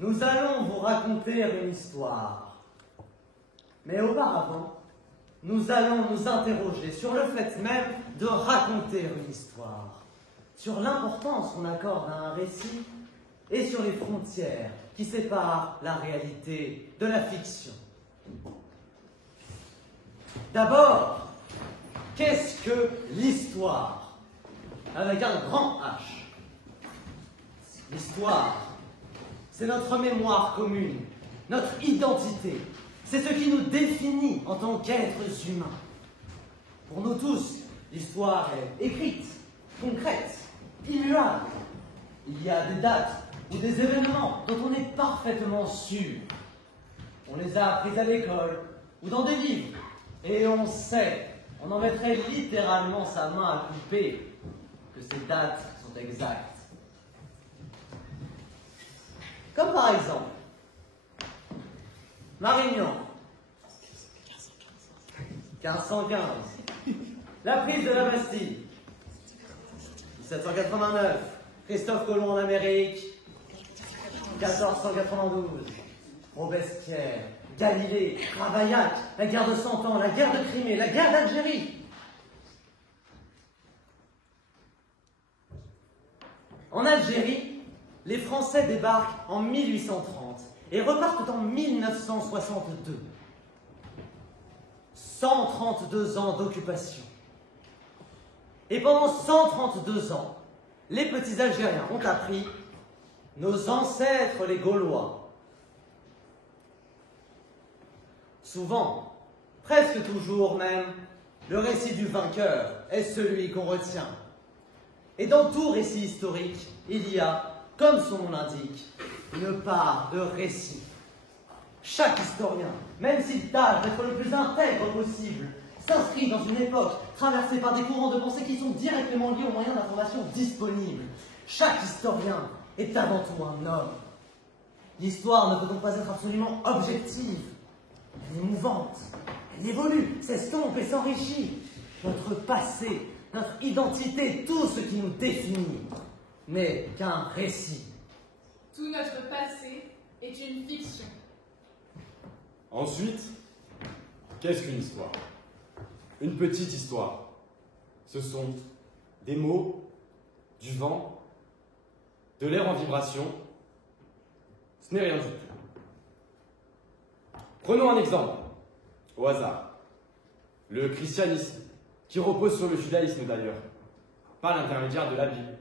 Nous allons vous raconter une histoire. Mais auparavant, nous allons nous interroger sur le fait même de raconter une histoire, sur l'importance qu'on accorde à un récit et sur les frontières qui séparent la réalité de la fiction. D'abord, qu'est-ce que l'histoire? Avec un grand H. L'histoire, c'est notre mémoire commune, notre identité. C'est ce qui nous définit en tant qu'êtres humains. Pour nous tous, l'histoire est écrite, concrète, immuable. Il y a des dates ou des événements dont on est parfaitement sûr. On les a appris à l'école ou dans des livres. Et on sait, on en mettrait littéralement sa main à couper, que ces dates sont exactes. Comme par exemple, Marignan, 1515, la prise de la Bastille, 1789, Christophe Colomb en Amérique, 1492, Robespierre, Galilée, Ravaillac, la guerre de Cent Ans, la guerre de Crimée, la guerre d'Algérie. En Algérie, les Français débarquent en 1830 et repartent en 1962. 132 ans d'occupation. Et pendant 132 ans, les petits Algériens ont appris nos ancêtres les Gaulois. Souvent, presque toujours même, le récit du vainqueur est celui qu'on retient. Et dans tout récit historique, il y a, comme son nom l'indique, une part de récit. Chaque historien, même s'il tâche d'être le plus intègre possible, s'inscrit dans une époque traversée par des courants de pensée qui sont directement liés aux moyens d'information disponibles. Chaque historien est avant tout un homme. L'histoire ne peut donc pas être absolument objective. Elle est mouvante, elle évolue, s'estompe et s'enrichit. Notre passé, notre identité, tout ce qui nous définit n'est qu'un récit. Tout notre passé est une fiction. Ensuite, qu'est-ce qu'une histoire? Une petite histoire. Ce sont des mots, du vent, de l'air en vibration. Ce n'est rien du tout. Prenons un exemple, au hasard. Le christianisme, qui repose sur le judaïsme d'ailleurs, par l'intermédiaire de la Bible.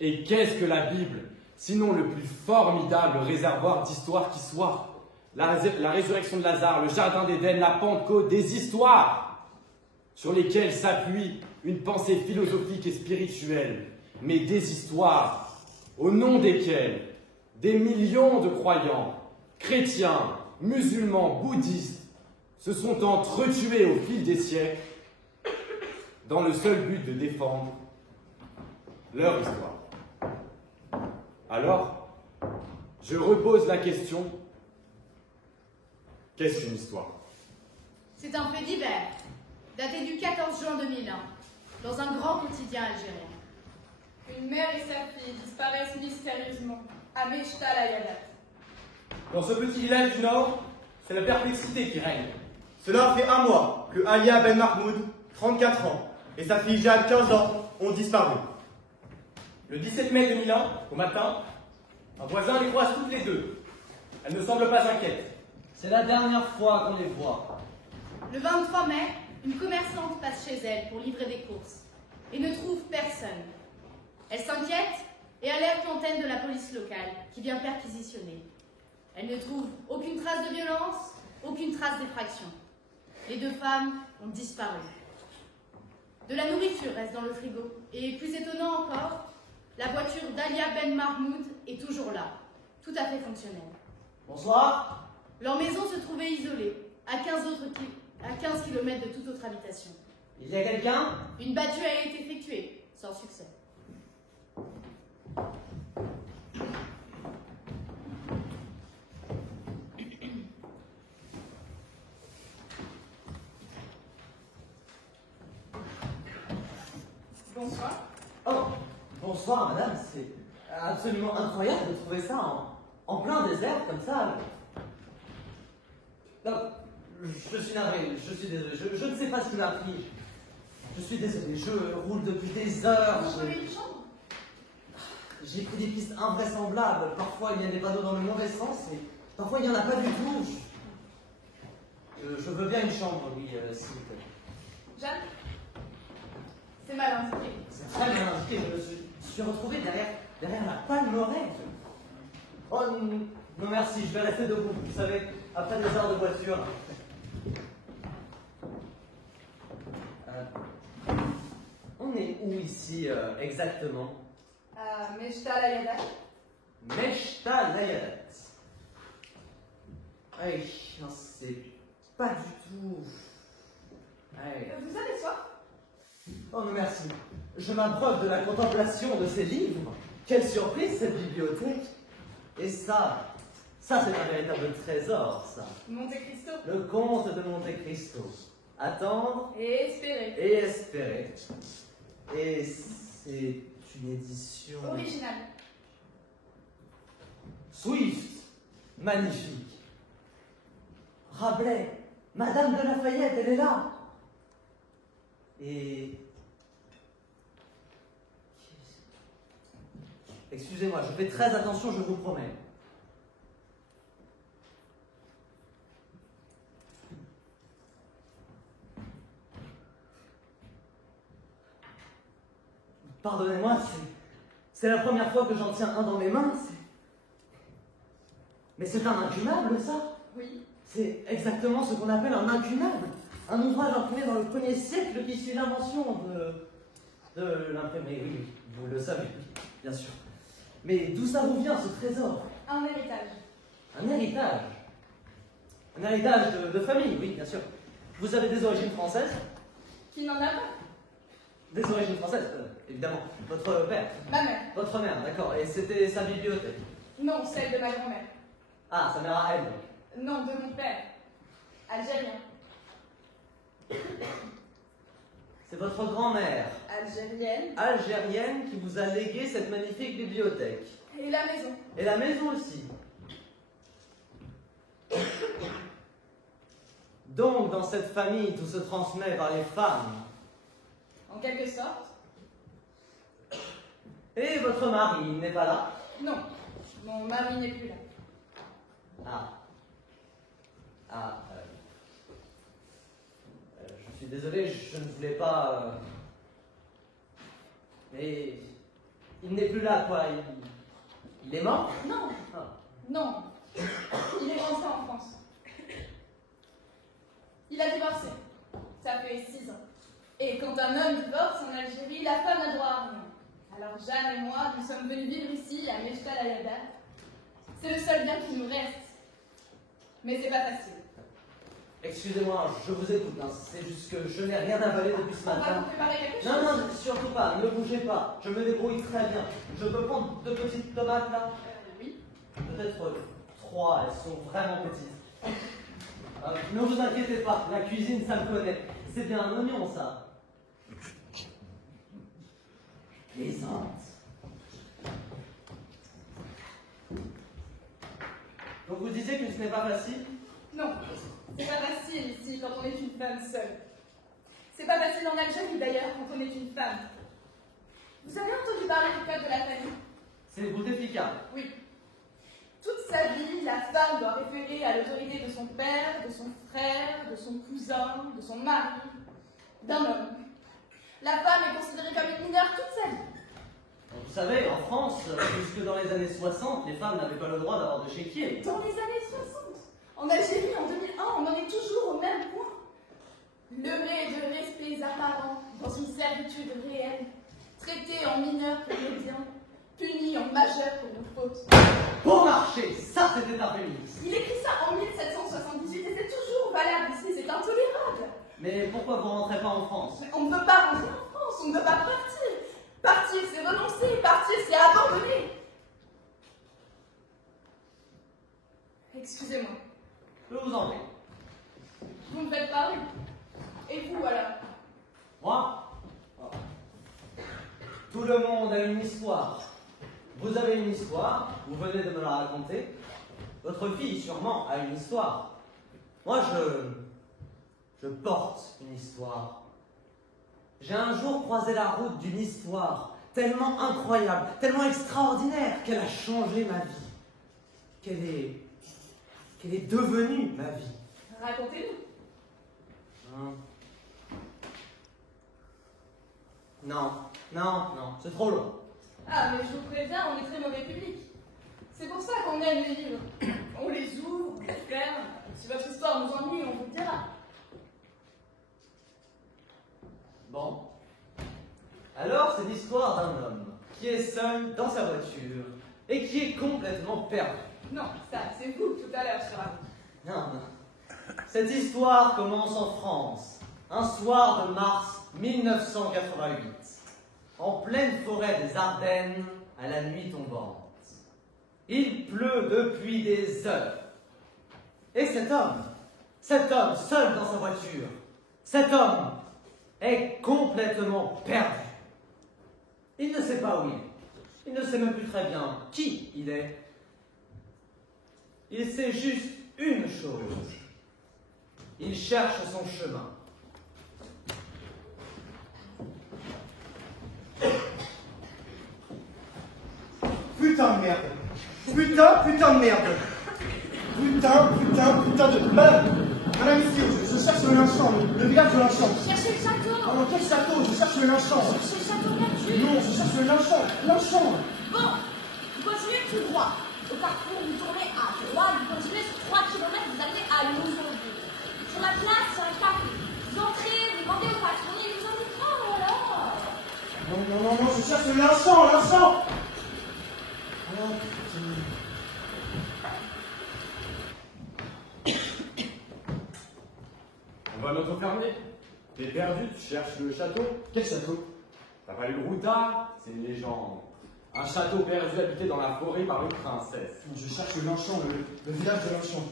Et qu'est-ce que la Bible, sinon le plus formidable réservoir d'histoire qui soit? La résurrection de Lazare, le jardin d'Éden, la Pentecôte, des histoires sur lesquelles s'appuie une pensée philosophique et spirituelle, mais des histoires au nom desquelles des millions de croyants, chrétiens, musulmans, bouddhistes, se sont entretués au fil des siècles dans le seul but de défendre leur histoire. Alors, je repose la question, qu'est-ce qu'une histoire? C'est un fait divers, daté du 14 juin 2001, dans un grand quotidien algérien. Une mère et sa fille disparaissent mystérieusement à Mechtal-Ayadat. Dans ce petit village du Nord, c'est la perplexité qui règne. Cela fait un mois que Alia Ben Mahmoud, 34 ans, et sa fille Jade, 15 ans, ont disparu. Le 17 mai 2001, au matin, un voisin les croise toutes les deux. Elles ne semblent pas inquiètes. C'est la dernière fois qu'on les voit. Le 23 mai, une commerçante passe chez elle pour livrer des courses et ne trouve personne. Elle s'inquiète et alerte l'antenne de la police locale qui vient perquisitionner. Elle ne trouve aucune trace de violence, aucune trace d'effraction. Les deux femmes ont disparu. De la nourriture reste dans le frigo. Et plus étonnant encore, la voiture d'Alia Ben Mahmoud est toujours là, tout à fait fonctionnelle. Bonsoir. Leur maison se trouvait isolée, à 15 km de toute autre habitation. Il y a quelqu'un? Une battue a été effectuée, sans succès. Bonsoir. Oh, bonsoir madame, c'est absolument incroyable de trouver ça en plein désert comme ça. Non, je suis navré, je suis désolé, je ne sais pas ce qui m'a pris. Je suis désolé, je roule depuis des heures. Vous trouvez une chambre? J'ai pris des pistes invraisemblables. Parfois il y a des panneaux dans le mauvais sens et parfois il n'y en a pas du tout. Je veux bien une chambre, oui, s'il vous plaît. Jeanne? C'est mal indiqué. C'est très bien indiqué, je me suis retrouvé derrière la palmeraie. Oh non merci, je vais rester debout, vous savez, après des heures de voiture. On est où ici exactement? À Meshta Layadat. Meshta Layadat. Aïe, non, c'est pas du tout. Aïe. Vous avez soif? Oh non merci. Je m'abreuve de la contemplation de ces livres. Quelle surprise cette bibliothèque. Et ça c'est un véritable trésor, ça. Monte Cristo. Le comte de Monte Cristo. Attendre Et espérer. et espérer. Et c'est une édition... Original. Swift. Magnifique. Rabelais. Madame de Lafayette, elle est là. Et... Excusez-moi, je fais très attention, je vous promets. Pardonnez-moi, c'est la première fois que j'en tiens un dans mes mains. Mais c'est un incunable, ça? Oui. C'est exactement ce qu'on appelle un incunable. Un ouvrage imprimé dans le 1er siècle qui suit l'invention de l'imprimerie. Oui, vous le savez, bien sûr. Mais d'où ça vous vient, ce trésor? Un héritage. Un héritage. Un héritage de famille, oui, bien sûr. Vous avez des origines françaises? Qui n'en a pas? Des origines françaises, évidemment. Votre père? Ma mère. Votre mère, d'accord. Et c'était sa bibliothèque? Non, celle de ma grand-mère. Ah, sa mère à elle, donc. Non, de mon père. Algérien. C'est votre grand-mère, Algérienne. algérienne, qui vous a légué cette magnifique bibliothèque. Et la maison. Et la maison aussi. Donc, dans cette famille, tout se transmet par les femmes. En quelque sorte. Et votre mari n'est pas là? Non, mon mari n'est plus là. Ah. Ah. Je suis désolé, je ne voulais pas... Mais... Il n'est plus là, quoi. Il est mort? Non, Ah. non. Il est rentré en France. Il a divorcé. Ça fait 6 ans. Et quand un homme divorce en Algérie, la femme n'a droit à rien. Alors Jeanne et moi, nous sommes venus vivre ici, à Meshta Layadat. C'est le seul bien qui nous reste. Mais c'est pas facile. Excusez-moi, je vous écoute, hein. C'est juste que je n'ai rien avalé depuis ce On va matin. vous préparer quelque chose. Non, non, surtout pas, ne bougez pas. Je me débrouille très bien. Je peux prendre 2 petites tomates, là? Oui. Peut-être 3, elles sont vraiment petites. Ne vous inquiétez pas, la cuisine, ça me connaît. C'est bien un oignon, ça. Plaisante. Donc vous disiez que ce n'est pas facile? Non, c'est pas facile ici quand on est une femme seule. C'est pas facile en Algérie d'ailleurs quand on est une femme. Vous avez entendu parler du code de la famille? C'est Bouteflika. Oui. Toute sa vie, la femme doit référer à l'autorité de son père, de son frère, de son cousin, de son mari, d'un homme. La femme est considérée comme une mineure toute sa vie. Vous savez, en France, jusque dans les années 60, les femmes n'avaient pas le droit d'avoir de chéquier. Dans les années 60. En Algérie, en 2001, on en est toujours au même point. Leurrés de respects apparents dans une servitude réelle, traités en mineurs comédiens, punis en majeurs pour nos fautes. Pour marcher, ça c'était un féministe. Il écrit ça en 1778 et c'est toujours valable ici, c'est intolérable. Mais pourquoi vous rentrez pas en France? On ne veut pas rentrer en France, on ne veut pas partir. Partir, c'est renoncer, partir, c'est abandonner. Excusez-moi, Je vous en prie. vous me faites parler. Et vous, alors? Moi? Oh. Tout le monde a une histoire. Vous avez une histoire, vous venez de me la raconter. Votre fille, sûrement, a une histoire. Moi, je porte une histoire. J'ai un jour croisé la route d'une histoire tellement incroyable, tellement extraordinaire, qu'elle a changé ma vie. Qu'elle est devenue ma vie. Racontez-nous. Hein? Non, c'est trop long. Ah, mais je vous préviens, on est très mauvais public. C'est pour ça qu'on aime les livres. On les ouvre, on les ferme. Si votre histoire nous ennuie, on vous le dira. Bon. Alors, c'est l'histoire d'un homme qui est seul dans sa voiture et qui est complètement perdu. Non, ça, c'est vous, tout à l'heure, sur la route. Non. Cette histoire commence en France, un soir de mars 1988, en pleine forêt des Ardennes, à la nuit tombante. Il pleut depuis des heures. Et cet homme, seul dans sa voiture, cet homme est complètement perdu. Il ne sait pas où il est. Il ne sait même plus très bien qui il est. Il sait juste une chose. Il cherche son chemin. Putain de merde. Putain de merde. Putain de... Madame ici, je cherche le Lynchant, le village de Lynchant. Cherchez le château. Oh, quel château? Je cherche le Lynchant. Cherchez le château là-dessus. Non, je cherche le Lynchant. Bon, vous continuez tout droit. Au carrefour, vous tournez à droite, vous continuez sur 3 km, vous allez à Louzonville. Sur la place, c'est un café. Vous entrez, vous demandez au patron, il vous indiquera, voilà. Non, je cherche le Lynchant. Oh, putain. On va m'auto-fermer. T'es perdu, tu cherches le château. Quel château? T'as pas lu le routard? C'est une légende. Un château perdu habité dans la forêt par une princesse. Je cherche le Lynchant, le village de Lynchant.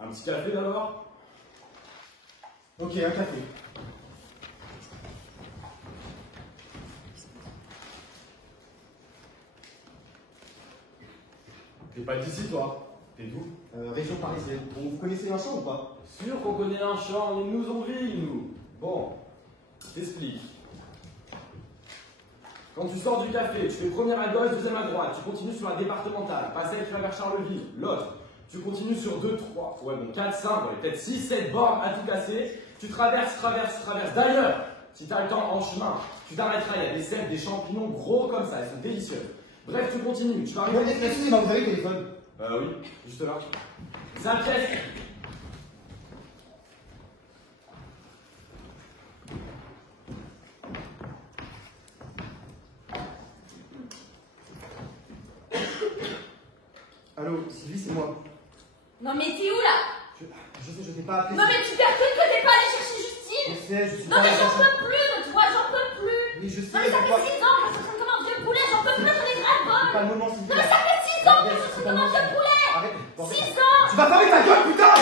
Un petit café d'abord? Ok, un café. T'es pas d'ici toi. T'es d'où? Région parisienne. Bon, vous connaissez Lynchant ou pas? Sûr qu'on connaît un champ, on est de Nouzonville, nous. Bon, je t'explique. Quand tu sors du café, tu fais première à gauche, deuxième à droite, tu continues sur la départementale, passage vers Charleville, l'autre. Tu continues sur 2, 3, ouais bon 4, 5, ouais, peut-être 6, 7 bornes à tout casser. Tu traverses. D'ailleurs, si t'as le temps en chemin, tu t'arrêteras, il y a des cèpes, des champignons gros comme ça, ils sont délicieux. Bref, tu continues, tu vas arriver... Excusez-moi, vous avez le téléphone? Oui, juste là. C'est un pièce. Allô, Sylvie, c'est moi. Non mais t'es où là? Je sais, je t'ai pas appelé. Non mais tu percutes que t'es pas allé chercher Justine. Je sais, je suis Non pas mais allé j'en chercher- peux plus de toi, j'en peux plus. Mais je sais, Non mais ça pourquoi- fait 6 ans que je fonctionne comme un vieux poulet, j'en peux plus, j'en ai grave C'est pas bonne. le moment, Sylvie. Non mais ça fait 6 ans que je C'est fonctionne pas comme le un vieux moment. poulet. Arrête, bordel. 6 ans. Tu vas fermer ta gueule, putain!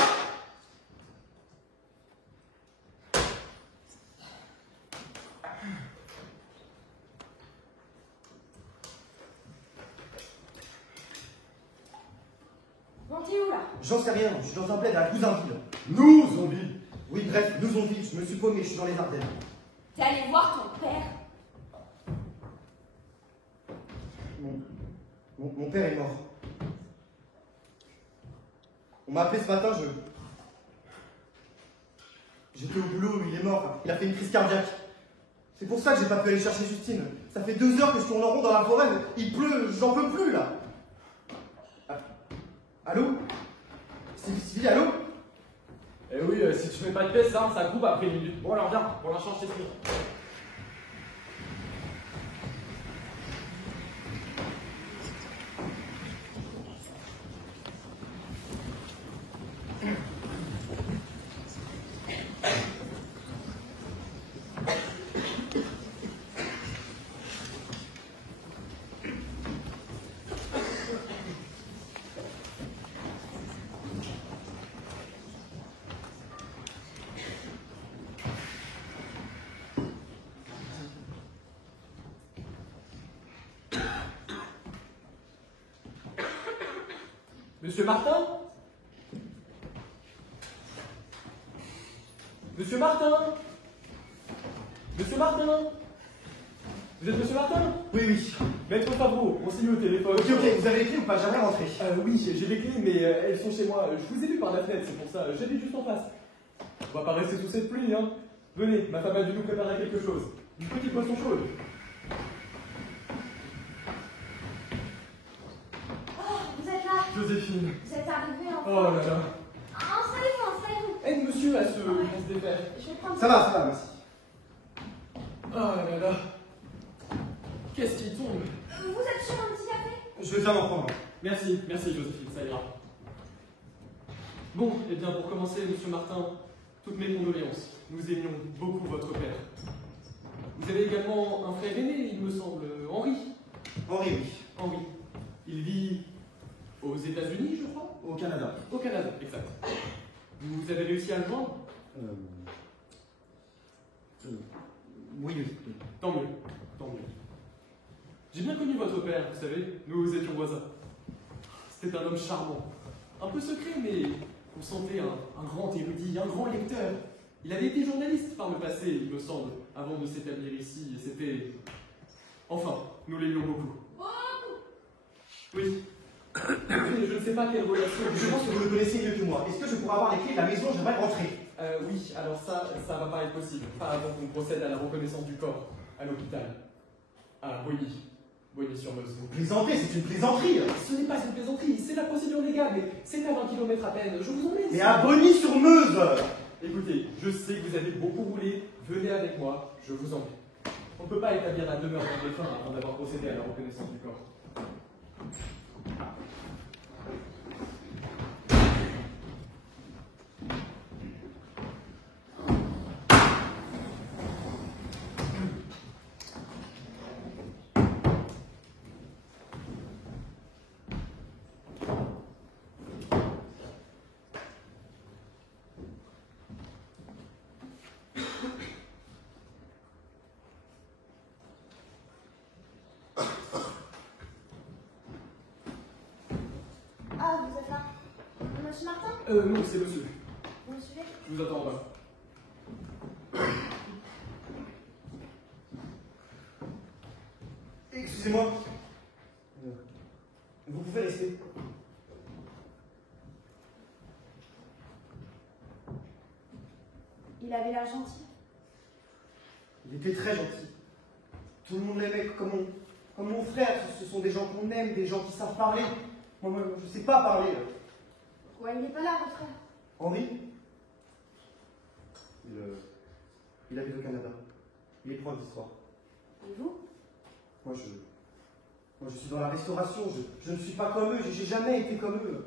Bon, t'es où là? J'en sais rien, je suis dans un bled à Cousinville. Nous, zombies. Oui, bref, nous on vit, je me suis paumé, je suis dans les Ardennes. T'es allé voir ton père. Mon père est mort. On m'a appelé ce matin, j'étais au boulot, il est mort, il a fait une crise cardiaque. C'est pour ça que j'ai pas pu aller chercher Justine. Ça fait 2 heures que je tourne en rond dans la forêt, mais il pleut, j'en peux plus là. Allô? Sylvie, allô? Eh oui, si tu fais pas de paix, ça coupe après une minute. Bon alors viens, pour l'instant je t'explique. Monsieur Martin? Monsieur Martin? Monsieur Martin? Vous êtes Monsieur Martin? Oui, oui. Maître Favreau, on s'est mis au téléphone. Ok, vous avez les clés ou pas? J'aimerais rentrer. Oui, j'ai les clés, mais elles sont chez moi. Je vous ai vu par la fenêtre, c'est pour ça. J'habite juste en face. On va pas rester sous cette pluie, hein. Venez, ma femme a dû nous préparer quelque chose. Une petite poisson chaude. Oh, vous êtes là. Joséphine. Vous êtes arrivé enfin. Oh là là. Installez-vous, installez-vous. Aide monsieur à se défaire. Je vais prendre Ça va, merci. Oh là là. Qu'est-ce qui tombe? Vous êtes sur un petit café? Je vais bien m'en prendre. Merci, merci Joséphine, ça ira. Bon, et bien pour commencer, monsieur Martin, toutes mes condoléances. Nous aimions beaucoup votre père. Vous avez également un frère aîné, il me semble, Henri. Henri, oui. Henri. Il vit aux États-Unis, je crois? Au Canada. Au Canada, exact. Vous avez réussi à le joindre? Oui, oui. Tant mieux, tant mieux. J'ai bien connu votre père, vous savez, nous étions voisins. C'était un homme charmant, un peu secret, mais on sentait un grand érudit, un grand lecteur. Il avait été journaliste par le passé, il me semble, avant de s'établir ici, et c'était... Enfin, nous l'aimions beaucoup. Oui. Mais je ne sais pas quelle relation... Je pense que vous le connaissez mieux que moi. Est-ce que je pourrais avoir les clés de la maison? J'aimerais rentrer. Oui, alors ça va pas être possible. Pas avant qu'on procède à la reconnaissance du corps, à l'hôpital. À Boigny-sur-Meuse. Vous plaisantez, c'est une plaisanterie. Ce n'est pas une plaisanterie, c'est la procédure légale, mais c'est à 20 km à peine, je vous emmène. Mais à Boigny-sur-Meuse. Écoutez, je sais que vous avez beaucoup roulé, venez avec moi, je vous emmène. On ne peut pas établir la demeure d'un défunt avant d'avoir procédé à la reconnaissance du corps. Ah, vous êtes là. Monsieur Martin? Non, c'est monsieur. Vous me suivez? Je vous attends en bas. Excusez-moi. Vous pouvez rester. Il avait l'air gentil. Il était très gentil. Tout le monde l'aimait comme mon frère. Ce sont des gens qu'on aime, des gens qui savent parler. Moi, je ne sais pas parler. Ouais, il n'est pas là, votre frère. Henri, il habite au Canada. Il est prof d'histoire. Et vous? Moi, je suis dans la restauration. Je ne suis pas comme eux. J'ai jamais été comme eux.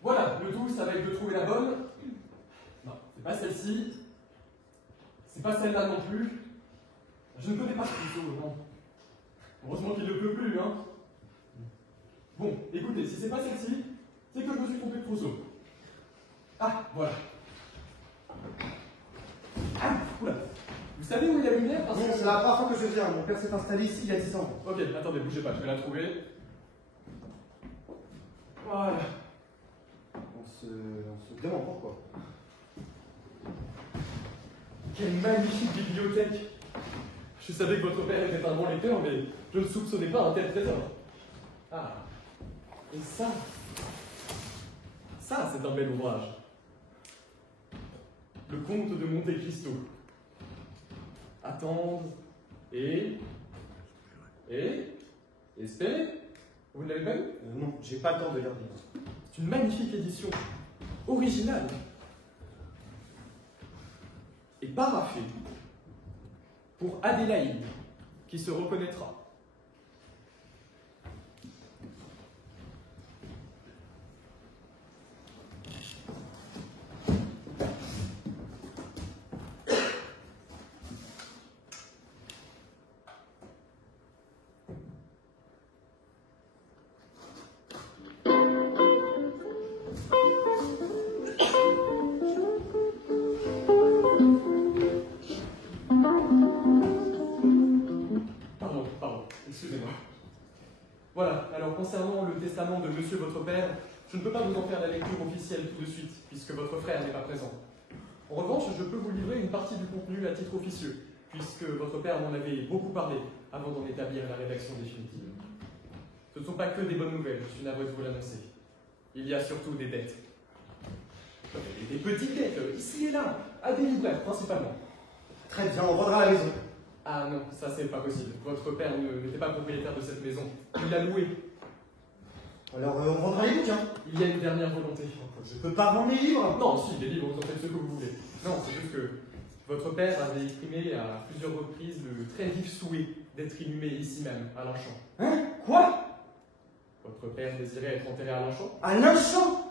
Voilà, le tout, ça va être de trouver la bonne. Non, c'est pas celle-ci. C'est pas celle-là non plus. Je ne connais pas Clouseau, non. Heureusement qu'il ne peut plus, hein. Bon, écoutez, si c'est pas celle-ci, c'est que je me suis trompé de trousseau. Ah, voilà. Ah, oula. Vous savez où est la lumière? Parce Non, que... c'est la première fois que je viens. Mon père s'est installé ici il y a 10 ans. Ok, attendez, bougez pas, je vais la trouver. Voilà. On se demande pourquoi. Quelle magnifique bibliothèque! Je savais que votre père était un bon lecteur, mais je ne soupçonnais pas un tel trésor. Ah, et ça, c'est un bel ouvrage. Le comte de Monte Cristo. Attendre, et Espérez. Vous ne l'avez pas vu? Non, j'ai pas le temps de lire des livres. C'est une magnifique édition, originale, et paraphée pour Adélaïde, qui se reconnaîtra. Pardon, excusez-moi. Voilà, alors concernant le testament de monsieur votre père, je ne peux pas vous en faire la lecture officielle tout de suite, puisque votre frère n'est pas présent. En revanche, je peux vous livrer une partie du contenu à titre officieux, puisque votre père m'en avait beaucoup parlé avant d'en établir la rédaction définitive. Ce ne sont pas que des bonnes nouvelles, je suis navré de vous l'annoncer. Il y a surtout des dettes. Des petites dettes, ici et là, à des libraires principalement. Très bien, on rendra la maison. Ah non, ça c'est pas possible. Votre père n'était pas propriétaire de cette maison. Il l'a louée. Alors, on rendra les bouquins. Il y a une dernière volonté. Je peux pas vendre mes livres. Non, si, des livres, vous en faites ce que vous voulez. Non, c'est juste que votre père avait exprimé à plusieurs reprises le très vif souhait d'être inhumé ici même, à Longchamp. Hein? Quoi? Votre père désirait être enterré à Longchamp? À Longchamp?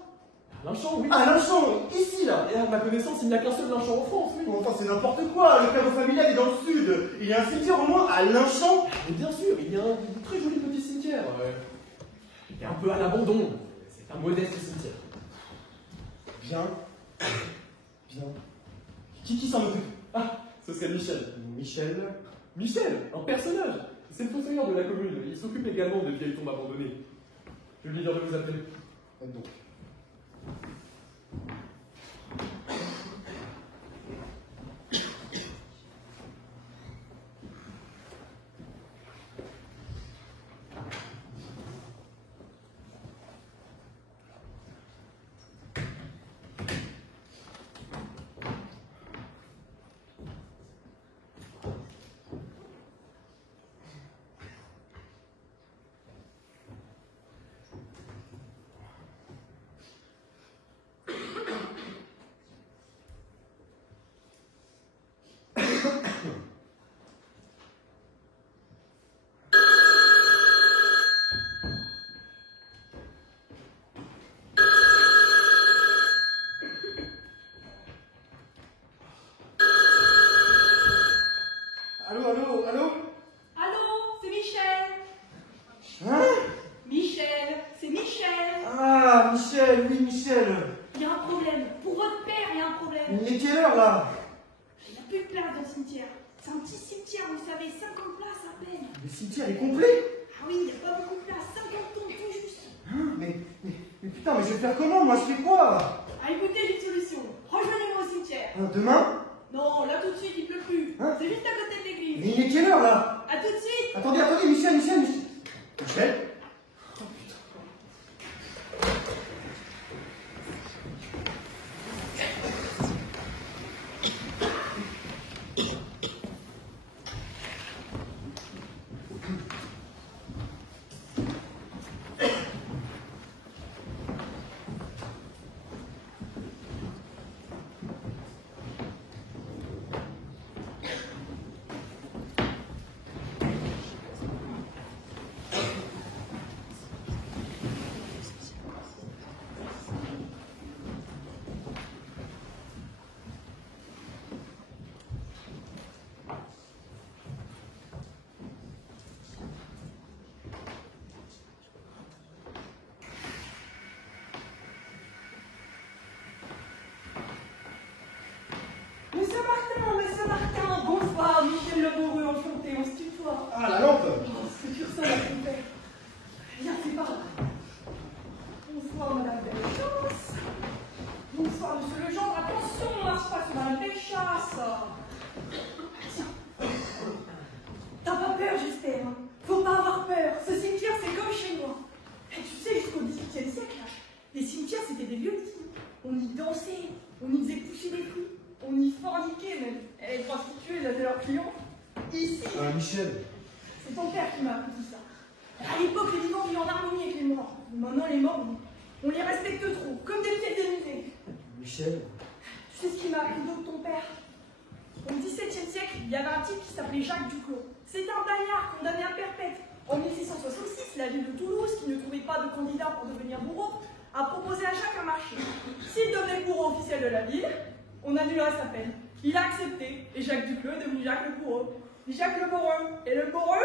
À Longchamp, oui. À Longchamp, ici là. Et à ma connaissance, il n'y a qu'un seul Longchamp en France, oui. Enfin, c'est n'importe quoi. Le caveau familial est dans le sud. Il y a un cimetière au moins à Longchamp. Et bien sûr, il y a un très joli petit cimetière. Il est un peu à l'abandon. C'est un modeste cimetière. Bien. Bien. Qui s'en occupe? Ah, ce serait Michel. Michel, un personnage. C'est le fossoyeur de la commune. Il s'occupe également de vieilles tombes abandonnées. Je lui dire de vous appeler. donc. Allô? Allô, c'est Michel. Hein? Michel, c'est Michel. Ah, Michel, oui, Michel. Il y a un problème. Pour votre père, il y a un problème. Il est quelle heure là? Il n'y a plus de place dans le cimetière. C'est un petit cimetière, vous savez, 50 places à peine. Le cimetière est complet. Ah oui, il n'y a pas beaucoup de place, 50 tonnes tout juste. Hein? Mais putain, mais je vais faire comment? Moi, je fais quoi? Ah écoutez, j'ai une solution. Rejoignez-moi au cimetière. Demain? Non, là tout de suite, il pleut plus. Hein? C'est juste à côté de l'église. Mais il est quelle heure là? À tout de suite. Attendez, Michel. Michel? Monsieur Martin, bonsoir, Michel Le Bourru, enchanté, on se tutoie. Ah, la lampe! Oh, ce que tu ressens, la compère. Viens, c'est par là. Bonsoir, Madame Bellechasse. Bonsoir, Monsieur Legendre. Attention, on marche pas sur Madame Bellechasse. Tiens. T'as pas peur, j'espère. Hein. Faut pas avoir peur. Ce cimetière, c'est comme chez moi. Et tu sais, jusqu'au XVIIIe siècle, les cimetières, c'était des lieux de vie. On y dansait, on y faisait pousser des fruits. On y forniquait même. Et les prostituées, ils avaient leurs clients. Ici. Michel. C'est ton père qui m'a appris tout ça. Allez, Maintenant, les morts, on les respecte trop, comme des pieds de musée. Michel, Tu sais ce qui m'a appris d'autre ton père? Au XVIIe siècle, il y avait un type qui s'appelait Jacques Duclos. C'était un bagnard condamné à perpète. En 1666, la ville de Toulouse, qui ne trouvait pas de candidat pour devenir bourreau, a proposé à Jacques un marché. S'il devenait bourreau officiel de la ville, on annulerait sa peine. Il a accepté, et Jacques Duclos est devenu Jacques le bourreau. Jacques le bourreau. Et le bourreau,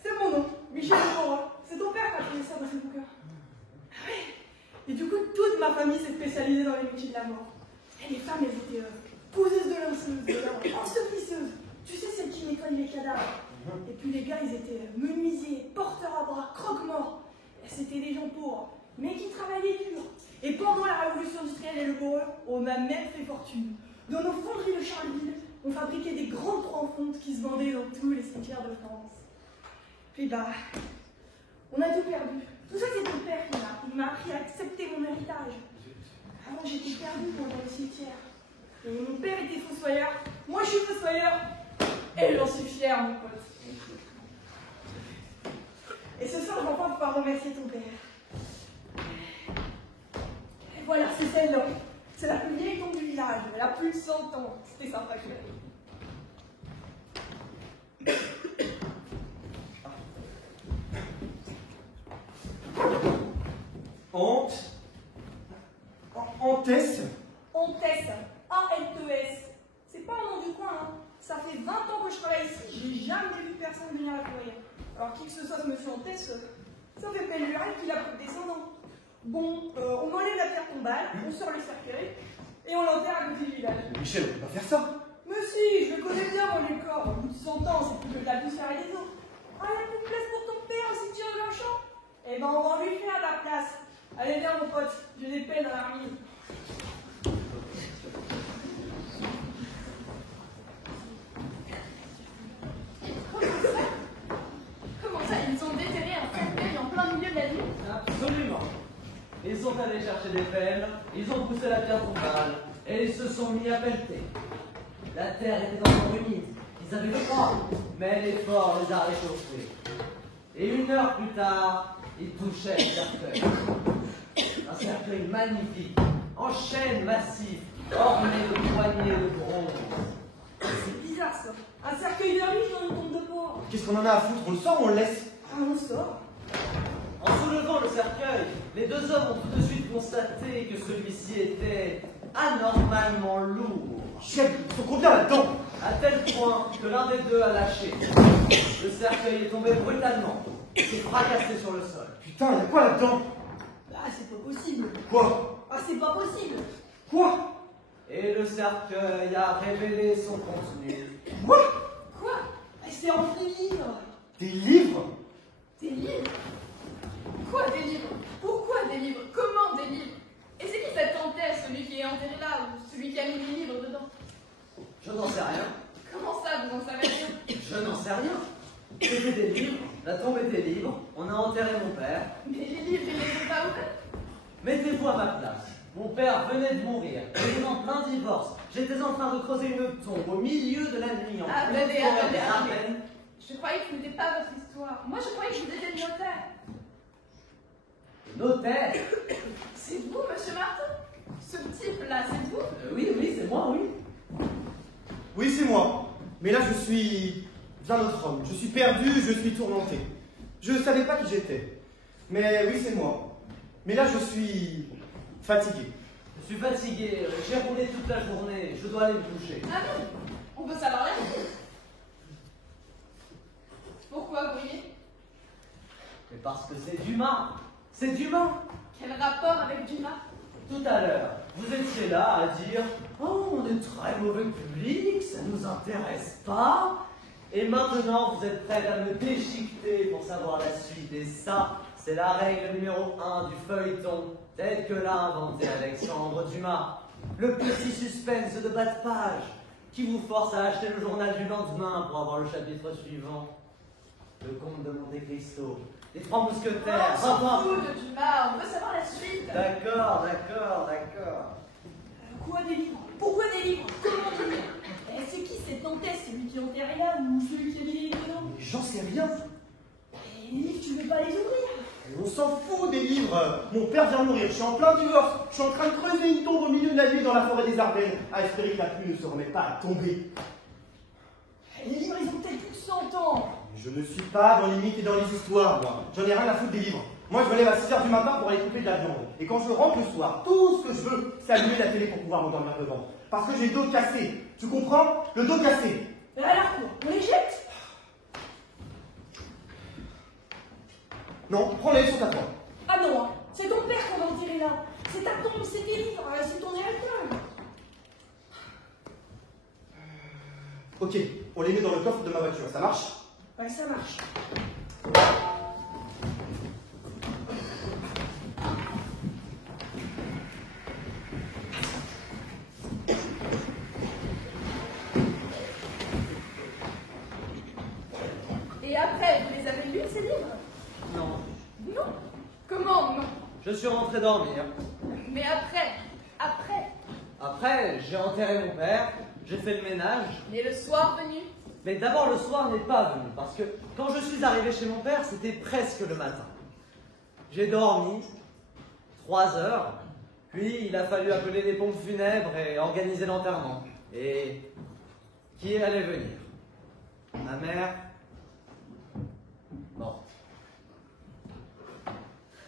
c'est mon nom, Michel le bourreau. C'est ton père qui a trouvé ça dans ses bouquins. Ah ouais. Et du coup, toute ma famille s'est spécialisée dans les métiers de la mort. Et les femmes, elles étaient poseuses de linceuses, ensevelisseuses. Tu sais, celles qui nettoient les cadavres. Et puis les gars, ils étaient menuisiers, porteurs à bras, croque-morts. C'était des gens pauvres, mais qui travaillaient dur. Et pendant la révolution industrielle et le bourreau, on a même fait fortune. Dans nos fonderies de Charleville, on fabriquait des grandes croix en fonte qui se vendaient dans tous les cimetières de France. Puis bah, on a tout perdu. Tout ça, c'est ton père qui m'a appris à accepter mon héritage. Avant, j'étais perdue dans le cimetière. Et mon père était fossoyeur, moi je suis fossoyeur, et j'en suis fière, mon pote. Et ce soir, je vais enfin pouvoir remercier ton père. Et voilà, c'est celle-là. C'est la plus vieille tombe du village. Elle a plus de 100 ans. C'était sympa que Honte. Antès. Antès. A-L-T-E-S. C'est pas un nom du coin, hein. Ça fait 20 ans que je travaille ici. J'ai jamais vu personne venir la courir. Alors qui que ce soit, ce monsieur Antès, ça fait peine lui qu'il a plus de descendants. Bon, on enlève la terre tombale, on sort le cercueil, et on l'enterre à côté du village. Michel, on peut pas faire ça. Mais si, je le connais bien, moi, les corps. Au bout de 100 ans, c'est plus que de la poussière et des os. Ah, il y a plus de place pour ton père au cimetière de Longchamp? Eh ben, on va lui faire la place. Allez, viens, mon pote, j'ai des pelles dans la remise. Comment ça, ils ont déterré un cercueil en plein milieu de la ville? absolument. Ils sont allés chercher des pelles, ils ont poussé la terre tombale, et ils se sont mis à pelleter. La terre était encore humide, ils avaient froid, mais l'effort les a réchauffés. Et 1 heure plus tard, ils touchaient le cercueil. Un cercueil magnifique, en chêne massif, orné de poignées de bronze. C'est bizarre, ça. Un cercueil de riche dans une tombe de pauvre. Qu'est-ce qu'on en a à foutre? On le sort ou on le laisse? Ah, on sort. En soulevant le cercueil, les 2 hommes ont tout de suite constaté que celui-ci était anormalement lourd, Michel, ils sont combien là-dedans? à tel point que l'un des deux a lâché. Le cercueil est tombé brutalement, s'est fracassé sur le sol. Putain, y'a quoi là-dedans? Ah, c'est pas possible. Quoi? Ah, c'est pas possible. Quoi? Et le cercueil a révélé son contenu. Quoi? Quoi? Ah, c'est rempli de livres. Des livres? Des livres? Quoi, des livres? Pourquoi des livres? Comment des livres? Et c'est qui cette Antès, celui qui est enterré là, ou celui qui a mis des livres dedans? Je n'en sais rien. Comment ça, vous en savez rien? Je n'en sais rien. C'était des livres, la tombe était libre, on a enterré mon père. Mais les livres, ils les ont pas ouverts? Mettez-vous à ma place. Mon père venait de mourir. J'étais en plein divorce. J'étais en train de creuser une tombe au milieu de la nuit. En Ah, pleine attendez, forêt attendez, d'Ardennes. attendez. Je croyais que ce n'était pas votre histoire. Moi, je croyais que vous étiez le notaire. Notaire. C'est vous, monsieur Martin? Ce type-là, c'est vous? Oui, oui, c'est moi, oui. Oui, c'est moi. Mais là, je suis un autre homme. Je suis perdu, je suis tourmenté. Je ne savais pas qui j'étais. Mais oui, c'est moi. Mais là, je suis fatigué. Je suis fatigué, j'ai roulé toute la journée, je dois aller me coucher. Ah non, on veut savoir la suite. Pourquoi Brouillet? Mais parce que c'est Dumas. C'est Dumas. Quel rapport avec Dumas? Tout à l'heure, vous étiez là à dire « Oh, on est très mauvais public, ça ne nous intéresse pas. » Et maintenant, vous êtes prêts à me déchiqueter pour savoir la suite. Et ça, c'est la règle numéro 1 du feuilleton, tel que l'a inventé Alexandre Dumas. Le petit suspense de bas de page qui vous force à acheter le journal du lendemain pour avoir le chapitre suivant. Le comte de Monte Cristo, les 3 mousquetaires. On s'en fout de Dumas, on veut savoir la suite. D'accord, d'accord, d'accord. Quoi des livres? Pourquoi des livres? Comment des livres? Eh, c'est qui cette Antès? Celui qui est enterré là ou celui qui a mis les livres dedans? Mais j'en sais rien. Et les livres, tu veux pas les ouvrir? Et on s'en fout des des livres. Mon père vient de mourir, je suis en plein divorce. Je suis en train de creuser une tombe au milieu de la nuit dans la forêt des Ardennes, à espérer que la pluie ne se remette pas à tomber. Les livres, ils ont peut-être plus de 100 ans. Je ne suis pas dans les mythes et dans les histoires, moi. J'en ai rien à foutre des livres. Moi, je me lève à 6 h du matin pour aller couper de la viande. Et quand je rentre le soir, tout ce que je veux, c'est allumer la télé pour pouvoir m'endormir devant. Parce que j'ai le dos cassé. Tu comprends? Le dos cassé. Alors quoi? On les jette? Non, prends-les sur ta toi. Ah non, hein. C'est ton père qu'on va en tirer là. C'est ta tombe, c'est tes livres, c'est ton directeur. Ok, on les met dans le coffre de ma voiture, ça marche? Ouais, ça marche. Et après, vous les avez lus, ces livres? Non. Non. Comment non? Je suis rentré dormir. Mais après, Après, j'ai enterré mon père, j'ai fait le ménage. mais le soir venu, Mais d'abord, le soir n'est pas venu, parce que quand je suis arrivé chez mon père, c'était presque le matin. J'ai dormi 3 heures, puis il a fallu appeler les pompes funèbres et organiser l'enterrement. Et qui allait venir? Ma mère, morte.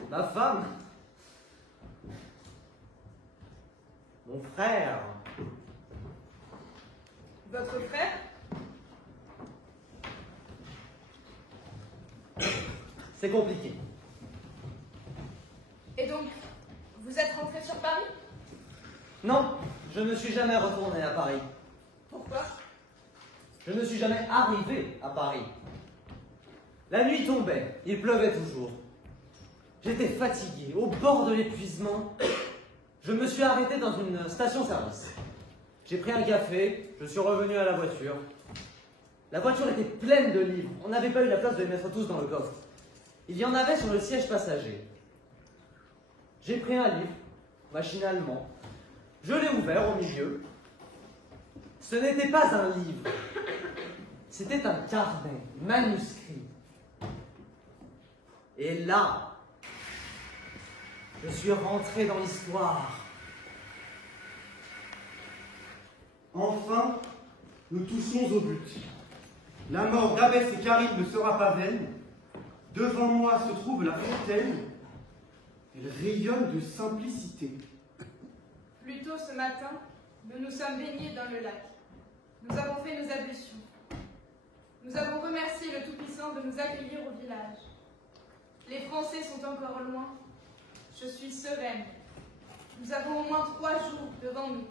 Ma femme, mon frère, votre frère, c'est compliqué. et donc, vous êtes rentré sur Paris? Non, je ne suis jamais retourné à Paris. Pourquoi? Je ne suis jamais arrivé à Paris. La nuit tombait, il pleuvait toujours. J'étais fatigué, au bord de l'épuisement. Je me suis arrêté dans une station-service. J'ai pris un café, je suis revenu à la voiture. La voiture était pleine de livres. On n'avait pas eu la place de les mettre tous dans le coffre. Il y en avait sur le siège passager. J'ai pris un livre, machinalement. Je l'ai ouvert au milieu. Ce n'était pas un livre. C'était un carnet manuscrit. Et là, je suis rentré dans l'histoire. Enfin, nous touchons au but. La mort d'Abès et Karine ne sera pas vaine. Devant moi se trouve la fontaine. Elle rayonne de simplicité. Plus tôt ce matin, nous nous sommes baignés dans le lac. Nous avons fait nos ablutions. Nous avons remercié le Tout-Puissant de nous accueillir au village. Les Français sont encore loin. Je suis sereine. Nous avons au moins 3 jours devant nous.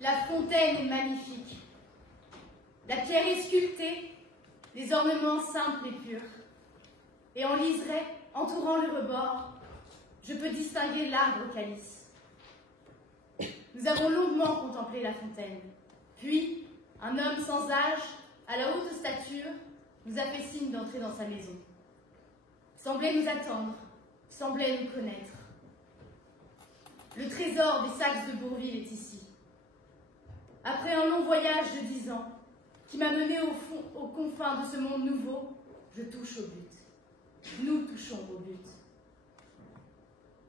La fontaine est magnifique. La pierre est sculptée, les ornements simples et purs. Et en liseré, entourant le rebord, je peux distinguer l'arbre au calice. Nous avons longuement contemplé la fontaine. Puis, un homme sans âge, à la haute stature, nous a fait signe d'entrer dans sa maison. Il semblait nous attendre, il semblait nous connaître. Le trésor des Saxe de Bourville est ici. Après un long voyage de 10 ans, qui m'a mené aux confins de ce monde nouveau, je touche au but. Nous touchons au but.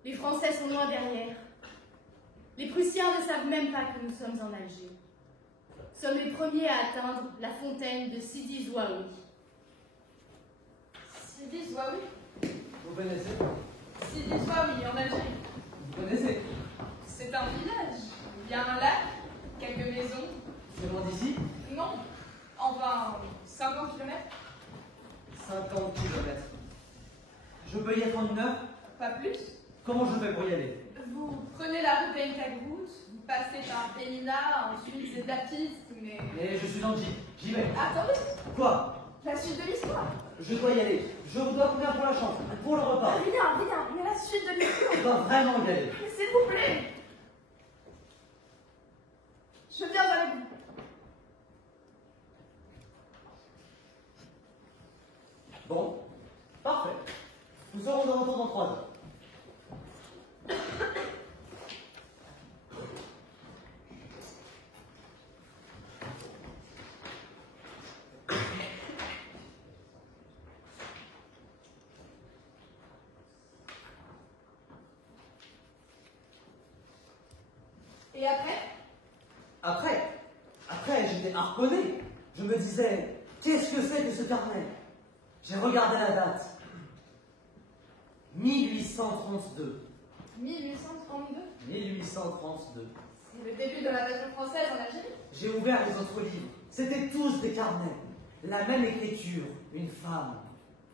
Les Français sont loin derrière. Les Prussiens ne savent même pas que nous sommes en Alger. Nous sommes les premiers à atteindre la fontaine de Sidi Zouaoui. Sidi Zouaoui? Vous connaissez? Sidi Zouaoui, en Algérie. Vous connaissez? C'est un village. Il y a un lac, quelques maisons. C'est loin d'ici? Non, enfin, 50 km. 50 km. Je peux y être en 1 heure? Pas plus. Comment je fais pour y aller? Vous prenez la rue Benkagout, vous passez par Benina, ensuite c'est de la piste, mais... Mais je suis dans le jeep, j'y vais. Attendez, Quoi? la suite de l'histoire. Je dois y aller. Je vous dois combien pour la chambre? Pour le repas? Viens, il y a la suite de l'histoire. Je dois vraiment y aller. Mais s'il vous plaît. Je viens avec vous. Bon, parfait. Nous serons de retour dans 3 heures. Et après? Après, j'étais harponné. Je me disais, qu'est-ce que c'est que ce carnet? J'ai regardé la date. 1832. 1832? 1832. C'est le début de l'invasion française en Algérie. J'ai ouvert les autres livres. C'étaient tous des carnets. La même écriture, une femme.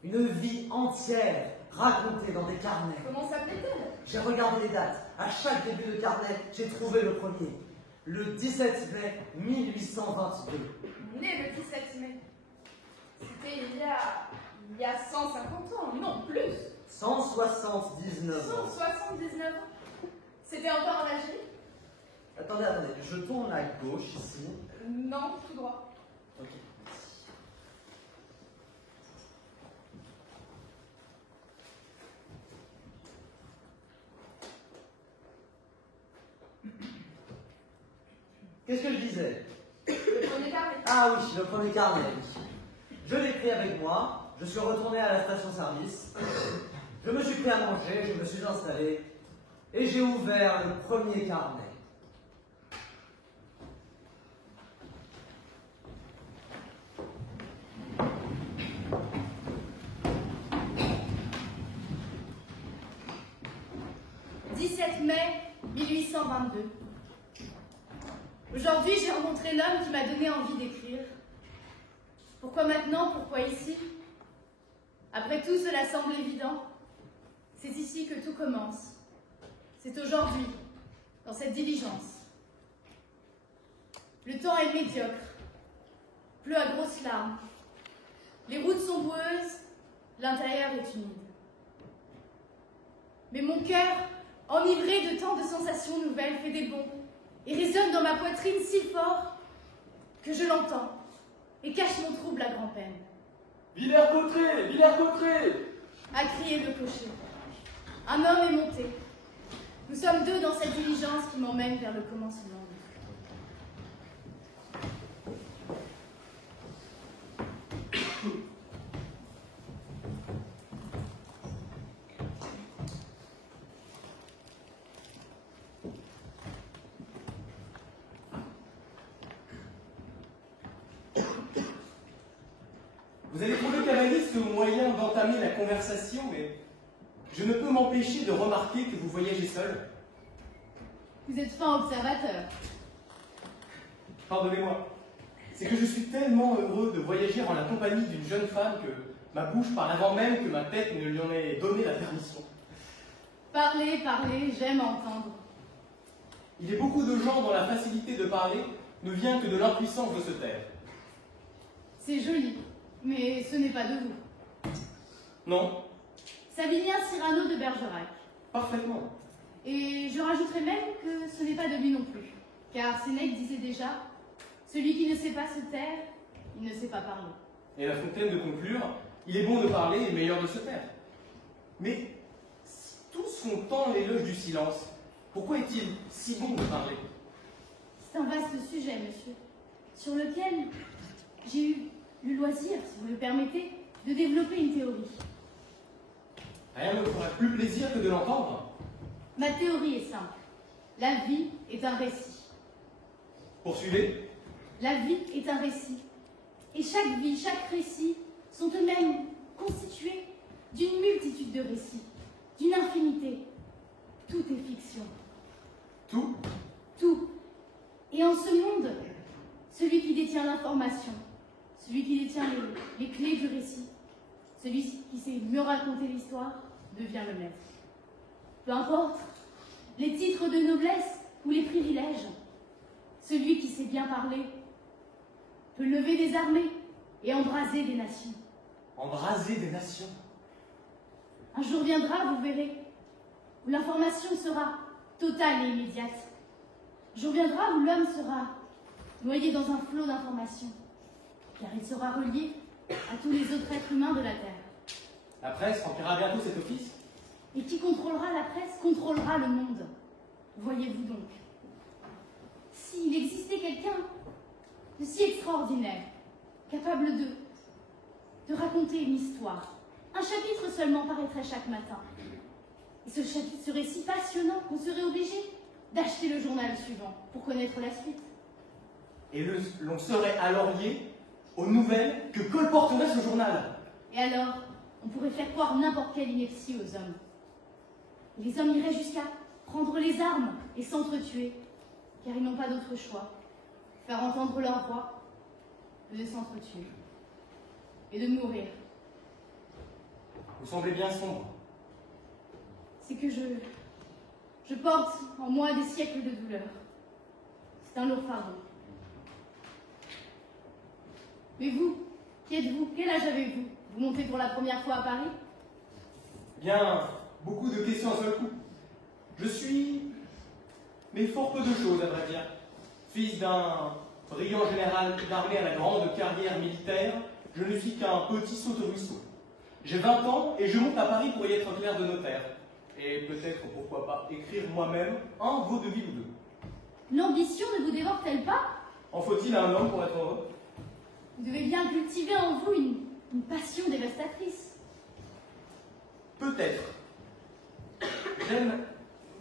Une vie entière racontée dans des carnets. Comment s'appelait-elle? J'ai regardé les dates. À chaque début de carnet, j'ai trouvé le premier. Le 17 mai 1822. Né le 17 mai. C'était il y a 150 ans, non plus. 179 ans. 179 ans. C'était encore en Algérie? Attendez, je tourne à gauche ici. Non, tout droit. Ok. Qu'est-ce que je disais? Le premier carnet. Ah oui, le premier carnet, oui. Je l'ai pris avec moi, je suis retourné à la station-service, je me suis pris à manger, je me suis installé, et j'ai ouvert le premier carnet. « 17 mai 1822. Aujourd'hui, j'ai rencontré l'homme qui m'a donné envie d'écrire. Pourquoi maintenant? Pourquoi ici? Après tout, cela semble évident. C'est ici que tout commence. C'est aujourd'hui, dans cette diligence. Le temps est médiocre, pleut à grosses larmes. Les routes sont boueuses, l'intérieur est humide. Mais mon cœur, enivré de tant de sensations nouvelles, fait des bonds et résonne dans ma poitrine si fort que je l'entends et cache mon trouble à grand-peine. Villers-Cotterêts! Villers-Cotterêts! A crié le cocher. Un homme est monté. Nous sommes deux dans cette diligence qui m'emmène vers le commencement. Vous avez trouvé cavalier ce moyen d'entamer la conversation, mais je ne peux m'empêcher de remarquer que vous voyagez seul. Vous êtes fin observateur. Pardonnez-moi, c'est que je suis tellement heureux de voyager en la compagnie d'une jeune femme que ma bouche parle avant même que ma tête ne lui en ait donné la permission. Parlez, parlez, j'aime entendre. Il est beaucoup de gens dont la facilité de parler ne vient que de l'impuissance de se taire. C'est joli, mais ce n'est pas de vous. Non, Savinien Cyrano de Bergerac. parfaitement. Et je rajouterais même que ce n'est pas de lui non plus. Car Sénèque disait déjà, celui qui ne sait pas se taire, il ne sait pas parler. Et La Fontaine de conclure, il est bon de parler et meilleur de se taire. Mais si tous font tant l'éloge du silence, pourquoi est-il si bon de parler? C'est un vaste sujet, monsieur, sur lequel j'ai eu le loisir, si vous le permettez, de développer une théorie. Rien ne me ferait plus plaisir que de l'entendre. Ma théorie est simple. La vie est un récit. Poursuivez. La vie est un récit. Et chaque vie, chaque récit sont eux-mêmes constitués d'une multitude de récits, d'une infinité. Tout est fiction. Tout. Tout. Et en ce monde, celui qui détient l'information, celui qui détient les clés du récit, celui qui sait mieux raconter l'histoire, devient le maître. Peu importe les titres de noblesse ou les privilèges, celui qui sait bien parler peut lever des armées et embraser des nations. Embraser des nations. Un jour viendra, vous verrez, où l'information sera totale et immédiate. Un jour viendra où l'homme sera noyé dans un flot d'informations, car il sera relié à tous les autres êtres humains de la Terre. La presse remplira bientôt cet office. Et qui contrôlera la presse contrôlera le monde. Voyez-vous donc, s'il existait quelqu'un de si extraordinaire, capable de raconter une histoire, un chapitre seulement paraîtrait chaque matin. Et ce chapitre serait si passionnant qu'on serait obligé d'acheter le journal suivant pour connaître la suite. Et l'on serait alors lié aux nouvelles que colporterait ce journal. Et alors, on pourrait faire croire n'importe quelle ineptie aux hommes. Et les hommes iraient jusqu'à prendre les armes et s'entretuer, car ils n'ont pas d'autre choix. Faire entendre leur voix, que de s'entretuer et de mourir. Vous semblez bien sombre. C'est que je porte en moi des siècles de douleur. C'est un lourd fardeau. Mais vous, qui êtes-vous? Quel âge avez-vous? Vous montez pour la première fois à Paris? Bien, beaucoup de questions à seul coup. Je suis... mais fort peu de choses, à vrai dire. Fils d'un brillant général d'armée à la grande carrière militaire, je ne suis qu'un petit saute-ruisseau. J'ai 20 ans et je monte à Paris pour y être clerc de notaire. Et peut-être, pourquoi pas, écrire moi-même un vaudeville ou deux. L'ambition ne vous dévore-t-elle pas? En faut-il à un homme pour être heureux? Vous devez bien cultiver en vous une passion dévastatrice. Peut-être. J'aime...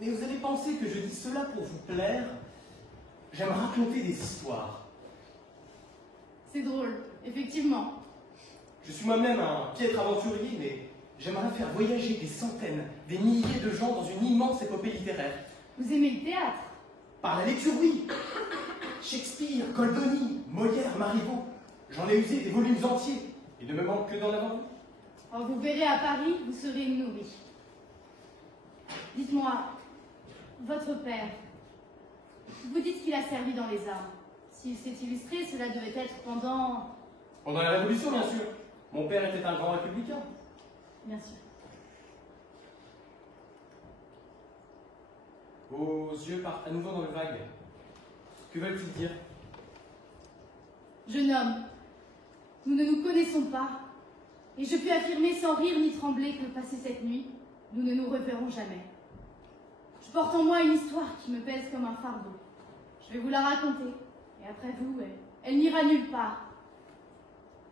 Mais vous allez penser que je dis cela pour vous plaire. J'aime raconter des histoires. C'est drôle, effectivement. Je suis moi-même un piètre aventurier, mais j'aimerais faire voyager des centaines, des milliers de gens dans une immense épopée littéraire. Vous aimez le théâtre? Par la lecture, oui. Shakespeare, Goldoni, Molière, Marivaux. J'en ai usé des volumes entiers. Il ne me manque que d'en avoir vu. Oh, vous verrez à Paris, vous serez nourri. Dites-moi, votre père, vous dites qu'il a servi dans les armes. S'il s'est illustré, cela devait être pendant... Pendant la Révolution, bien sûr. Mon père était un grand républicain. Bien sûr. Vos yeux partent à nouveau dans le vague. Que veulent-ils dire? Jeune homme, nous ne nous connaissons pas, et je puis affirmer sans rire ni trembler que, passé cette nuit, nous ne nous reverrons jamais. Je porte en moi une histoire qui me pèse comme un fardeau. Je vais vous la raconter, et après vous, elle n'ira nulle part.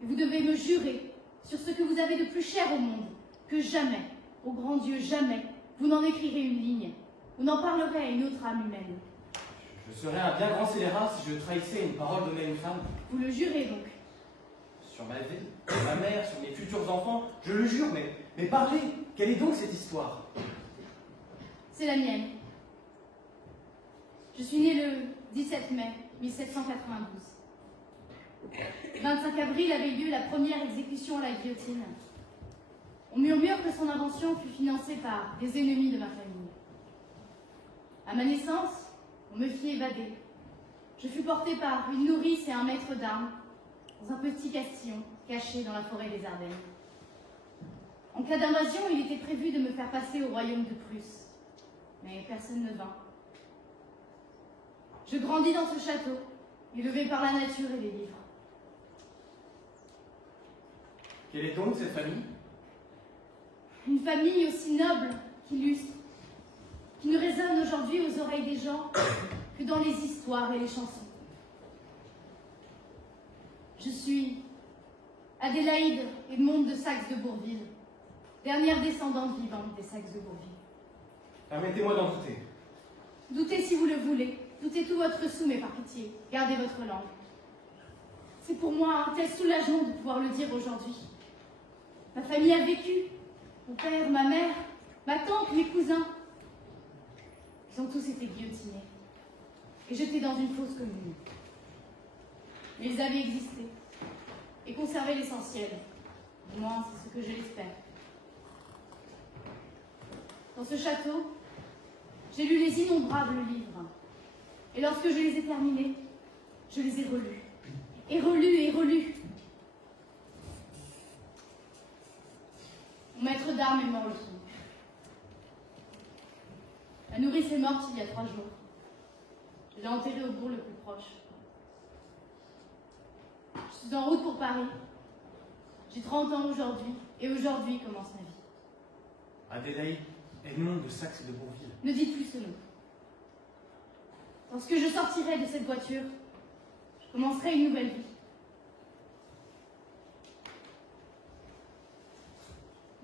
Et vous devez me jurer sur ce que vous avez de plus cher au monde, que jamais, au grand Dieu, jamais, vous n'en écrirez une ligne, vous n'en parlerez à une autre âme humaine. Je serais un bien grand scélérat si je trahissais une parole donnée à une femme. Vous le jurez donc. Sur ma vie, sur ma mère, sur mes futurs enfants, je le jure, mais parlez, quelle est donc cette histoire? C'est la mienne. Je suis née le 17 mai 1792. Le 25 avril avait lieu la première exécution à la guillotine. On murmure que son invention fut financée par des ennemis de ma famille. À ma naissance, on me fit évader. Je fus portée par une nourrice et un maître d'armes dans un petit castillon caché dans la forêt des Ardennes. En cas d'invasion, il était prévu de me faire passer au royaume de Prusse, mais personne ne vint. Je grandis dans ce château, élevé par la nature et les livres. Quelle est donc cette famille? Une famille aussi noble qu'illustre, qui ne résonne aujourd'hui aux oreilles des gens que dans les histoires et les chansons. Je suis Adélaïde Edmonde de Saxe de Bourville, dernière descendante vivante des Saxe de Bourville. Permettez-moi d'en douter. Doutez si vous le voulez, doutez tout votre sou, mais par pitié, gardez votre langue. C'est pour moi un tel soulagement de pouvoir le dire aujourd'hui. Ma famille a vécu, mon père, ma mère, ma tante, mes cousins. Ils ont tous été guillotinés et jetés dans une fosse commune. Mais ils avaient existé et conservé l'essentiel. Du moins, c'est ce que je l'espère. Dans ce château, j'ai lu les innombrables livres. Et lorsque je les ai terminés, je les ai relus. Et relus et relus. Mon maître d'armes est mort le soir. La nourrice est morte il y a 3 jours. Je l'ai enterrée au bourg le plus proche. Je suis en route pour Paris. J'ai 30 ans aujourd'hui, et aujourd'hui commence ma vie. Adélaïde Edmonde de Saxe de Bourville. Ne dites plus ce nom. Lorsque je sortirai de cette voiture, je commencerai une nouvelle vie.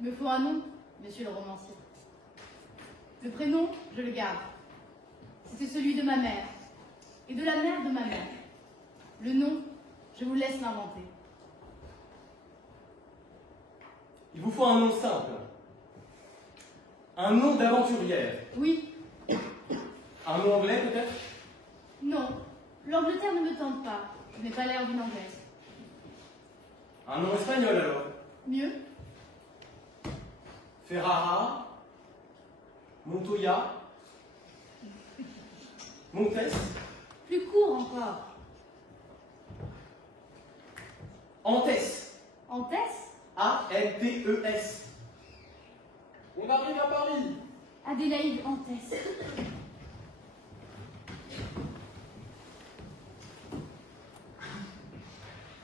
Il me faut un nom, monsieur le romancier. Le prénom, je le garde. C'était celui de ma mère et de la mère de ma mère. Le nom, je vous laisse l'inventer. Il vous faut un nom simple. Un nom d'aventurière. Oui, Un nom anglais peut-être? non, l'Angleterre ne me tente pas. Je n'ai pas l'air d'une Anglaise. Un nom espagnol alors? Mieux, Ferrara? Montoya? Montes? plus court encore. Antes? Antès, A-N-T-E-S. On arrive à Paris. Adélaïde Antès.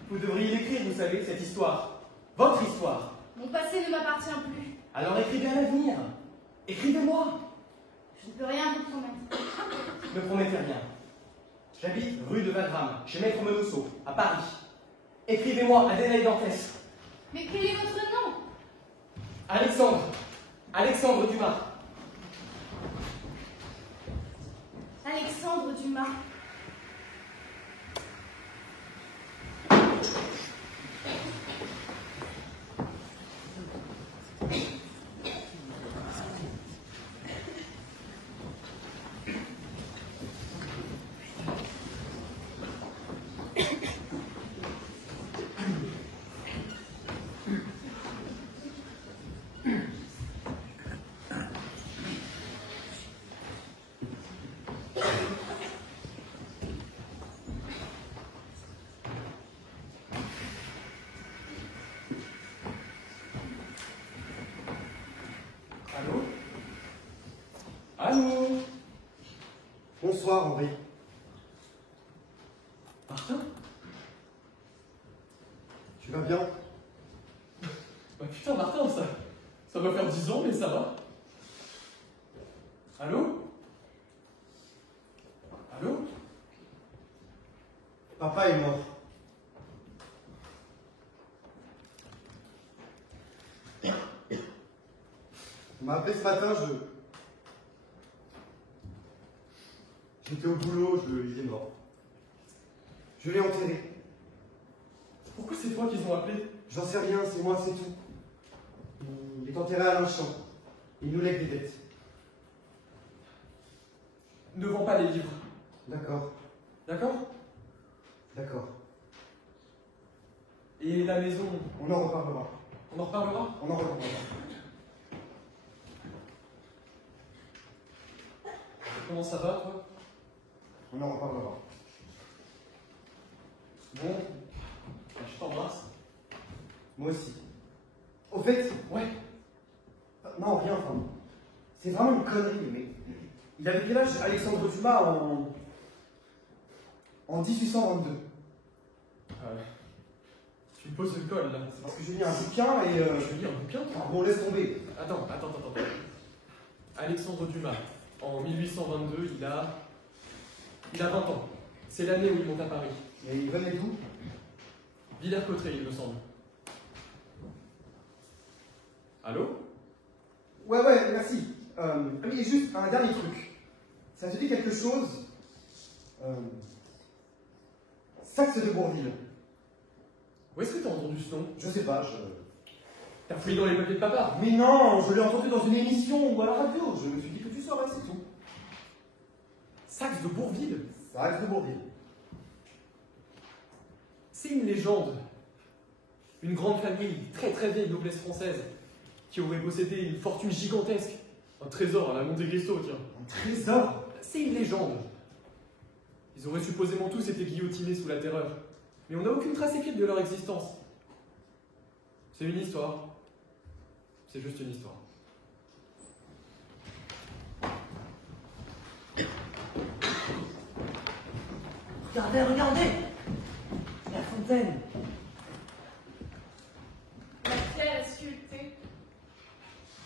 Vous devriez l'écrire, vous savez, cette histoire. Votre histoire. Mon passé ne m'appartient plus. Alors écrivez à l'avenir. Écrivez-moi. Je ne peux rien vous promettre. Ne promettez rien. J'habite rue de Wagram, chez Maître Menosso, à Paris. Écrivez-moi, Adélaïde Antès. Mais quel est votre nom? Alexandre. Alexandre Dumas. Alexandre Dumas. Allô? Allô? Bonsoir, Henri. Martin? Tu vas bien? Bah putain, Martin, ça va faire 10 ans, mais ça va. Allô? Allô? Papa est mort. On m'a appelé ce matin, j'étais au boulot, il est mort. Je l'ai enterré. Pourquoi c'est toi qu'ils ont appelé? J'en sais rien, c'est moi, c'est tout. Il est enterré à Longchamp. Il nous lègue des dettes. Ne vends pas les livres. D'accord, D'accord? d'accord. Et la maison, On en reparlera. on en reparlera? On en reparlera. Comment ça va, toi? On en reparlera. Bon, bah, je t'embrasse. Moi aussi. Au fait, Ouais. non, rien, enfin. C'est vraiment une connerie, mais. Il avait quel âge, Alexandre Dumas, en 1822? Tu me poses le col, là. C'est parce que j'ai lu un bouquin et. Je lis un bouquin, toi? Bon, laisse tomber. Attends. Alexandre Dumas, en 1822, il a 20 ans. C'est l'année où il monte à Paris. Et il venait d'où? Villers-Cotterêts, il me semble. Allô? Ouais, merci. Et juste un dernier truc. Ça te dit quelque chose? Saxe de Bourville. Où est-ce que t'as entendu ce nom? Je sais pas, T'as fouillé dans les papiers de papa? Mais non, je l'ai entendu dans une émission ou à la radio. Je me suis dit que tu saurais, c'est tout. Saxe de Bourville? Saxe de Bourville. C'est une légende. Une grande famille, très très vieille noblesse française, qui aurait possédé une fortune gigantesque. Un trésor à la Monte Cristo, tiens. Un trésor? C'est une légende. Ils auraient supposément tous été guillotinés sous la terreur. Mais on n'a aucune trace écrite de leur existence. C'est une histoire. C'est juste une histoire. Regardez! La fontaine! La pierre est sculptée,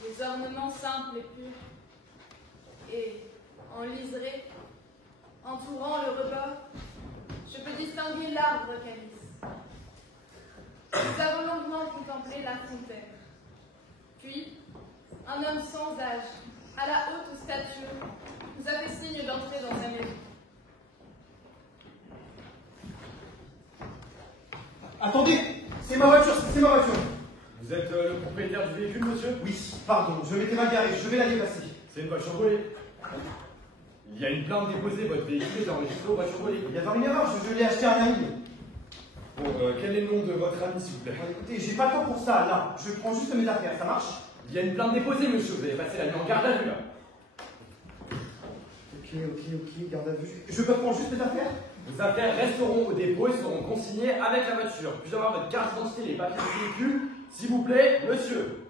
des ornements simples et purs, et en liseré, entourant le rebord, je peux distinguer l'arbre calice. Nous avons longuement contemplé la fontaine. Puis, un homme sans âge, à la haute stature, nous vous a fait signe d'entrer dans sa maison. Attendez, c'est ma voiture, c'est ma voiture. Vous êtes le propriétaire du véhicule, monsieur? Oui, pardon, je m'étais mal garé, je vais la dépasser. C'est une voiture volée. Il y a une plainte déposée, votre véhicule est enregistré aux voitures volées. Il y avait une erreur, je l'ai acheté à un ami. Bon, quel est le nom de votre ami, s'il vous plaît? Écoutez, j'ai pas le temps pour ça, là. Je prends juste mes affaires, ça marche? Il y a une plainte déposée, monsieur. Vous avez passé la nuit en garde à vue, là. Ok, garde à vue. Je peux prendre juste mes affaires? Vos affaires resteront au dépôt et seront consignées avec la voiture. Puis-je avoir votre carte d'identité et les papiers du véhicule, s'il vous plaît, monsieur?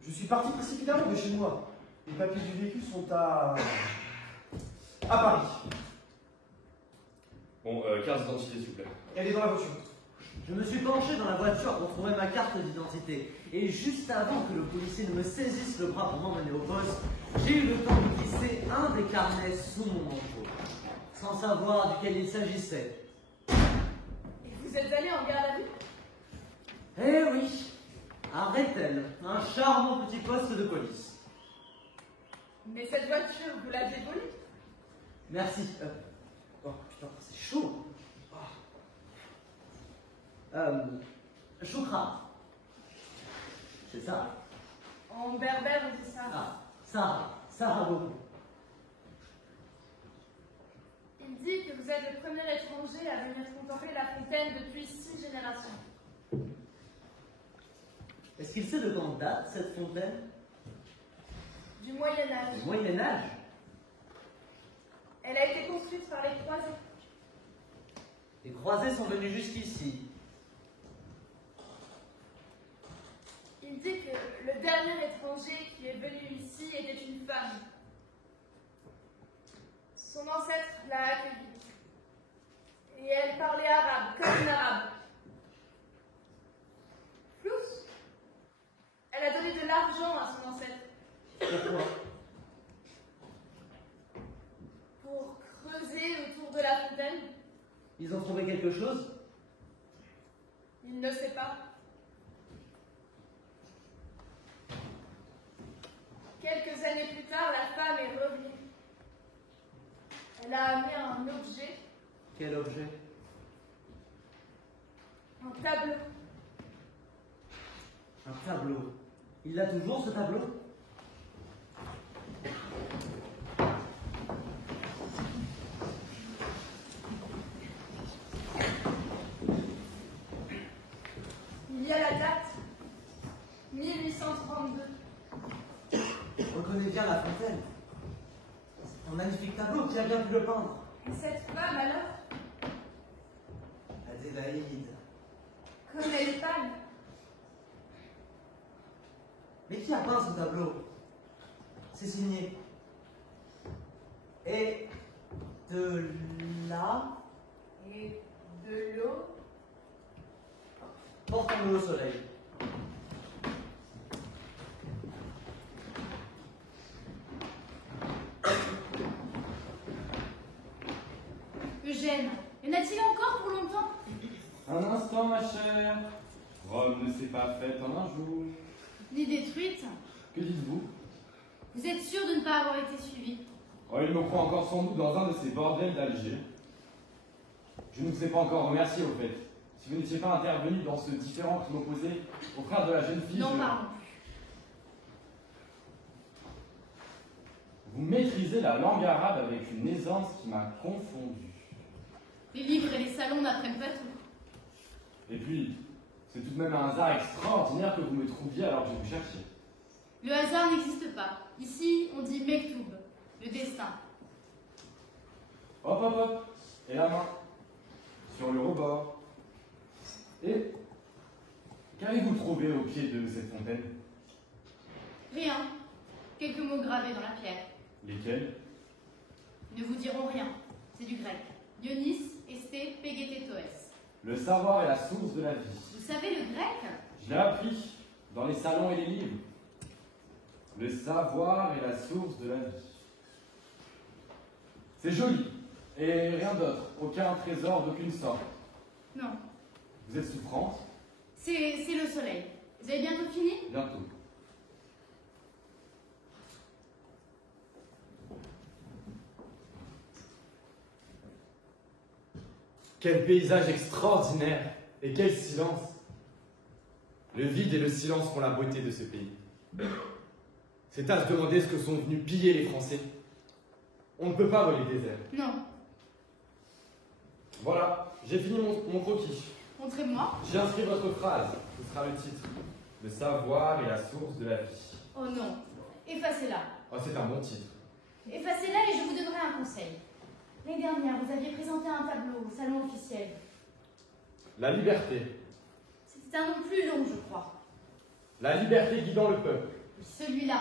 Je suis parti précipitamment de chez moi. Les papiers du véhicule sont à Paris. Bon, carte d'identité, s'il vous plaît. Elle est dans la voiture. Je me suis penché dans la voiture pour trouver ma carte d'identité. Et juste avant que le policier ne me saisisse le bras pour m'emmener au poste, j'ai eu le temps de glisser un des carnets sous mon manteau, sans savoir duquel il s'agissait. Et vous êtes allé en garde à vue? Eh oui, à Rethel, un charmant petit poste de police. Mais cette voiture, vous l'aviez volée? Merci. Oh putain, c'est chaud. Choukra. C'est ça. En berbère, on dit ça. Ah, Sarah beaucoup. Il dit que vous êtes le premier étranger à venir contempler la fontaine depuis 6 générations. Est-ce qu'il sait de quand date cette fontaine? Du Moyen-Âge. Du Moyen-Âge? Elle a été construite par les croisés. Les croisés sont venus jusqu'ici. Il dit que le dernier étranger qui est venu ici était une femme. Son ancêtre l'a accueillie. Et elle parlait arabe, comme une arabe. Flous. Elle a donné de l'argent à son ancêtre. Pourquoi? Pour creuser autour de la fontaine. Ils ont trouvé quelque chose? Il ne sait pas. Quelques années plus tard, la femme est revenue. Elle a amené un objet. Quel objet? Un tableau. Un tableau. Il a toujours ce tableau? Il y a la date. 1832. On reconnaît bien la fontaine. C'est un magnifique tableau. Qui a bien pu le peindre? Et cette femme alors, Adélaïde. comme elle est pâle, Mais qui a peint ce tableau? C'est signé. Et de là, et de l'eau, portons-le au soleil. Eugène, y en a-t-il encore pour longtemps? Un instant, ma chère. Rome ne s'est pas faite en un jour. Ni détruite? Que dites-vous? Vous êtes sûr de ne pas avoir été suivi? Oh, il me croit encore sans doute dans un de ces bordels d'Alger. Je ne vous ai pas encore remercié, au fait. Si vous n'étiez pas intervenu dans ce différend qui m'opposait au frère de la jeune fille... Non, pardon. Vous maîtrisez la langue arabe avec une aisance qui m'a confondu. Les livres et les salons n'apprennent pas tout. Et puis, c'est tout de même un hasard extraordinaire que vous me trouviez alors que je vous cherchiez. Le hasard n'existe pas. Ici, on dit Mektoub, le destin. Hop, hop, hop. Et la main. Sur le rebord. Et qu'avez-vous trouvé au pied de cette fontaine? Rien. Quelques mots gravés dans la pierre. Lesquels? Ils ne vous diront rien. C'est du grec. Dionys, Esté, Pegetetoes. Le savoir est la source de la vie. Vous savez le grec? Je l'ai appris dans les salons et les livres. Le savoir est la source de la vie. C'est joli. Et rien d'autre. Aucun trésor d'aucune sorte. Non. Vous êtes souffrante? C'est le soleil. Vous avez bientôt fini? Bientôt. Quel paysage extraordinaire et quel silence. Le vide et le silence font la beauté de ce pays. C'est à se demander ce que sont venus piller les Français. On ne peut pas voler le désert. Non. Voilà, j'ai fini mon croquis. Montrez-moi. J'ai inscrit votre phrase. Ce sera le titre. Le savoir est la source de la vie. Oh non. Effacez-la. Oh, c'est un bon titre. Effacez-la et je vous donnerai un conseil. L'année dernière, vous aviez présenté un tableau au salon officiel. La liberté. C'était un nom plus long, je crois. La liberté guidant le peuple. Celui-là.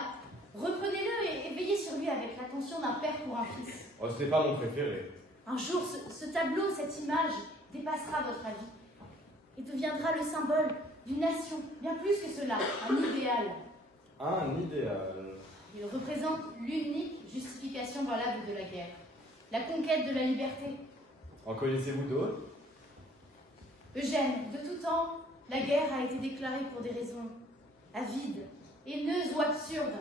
Reprenez-le et veillez sur lui avec l'attention d'un père pour un fils. Oh, ce n'est pas mon préféré. Un jour, ce tableau, cette image, dépassera votre avis et deviendra le symbole d'une nation, bien plus que cela, un idéal. Un idéal. Il représente l'unique justification valable de la guerre, la conquête de la liberté. En connaissez-vous d'autres? Eugène, de tout temps, la guerre a été déclarée pour des raisons avides, haineuses ou absurdes.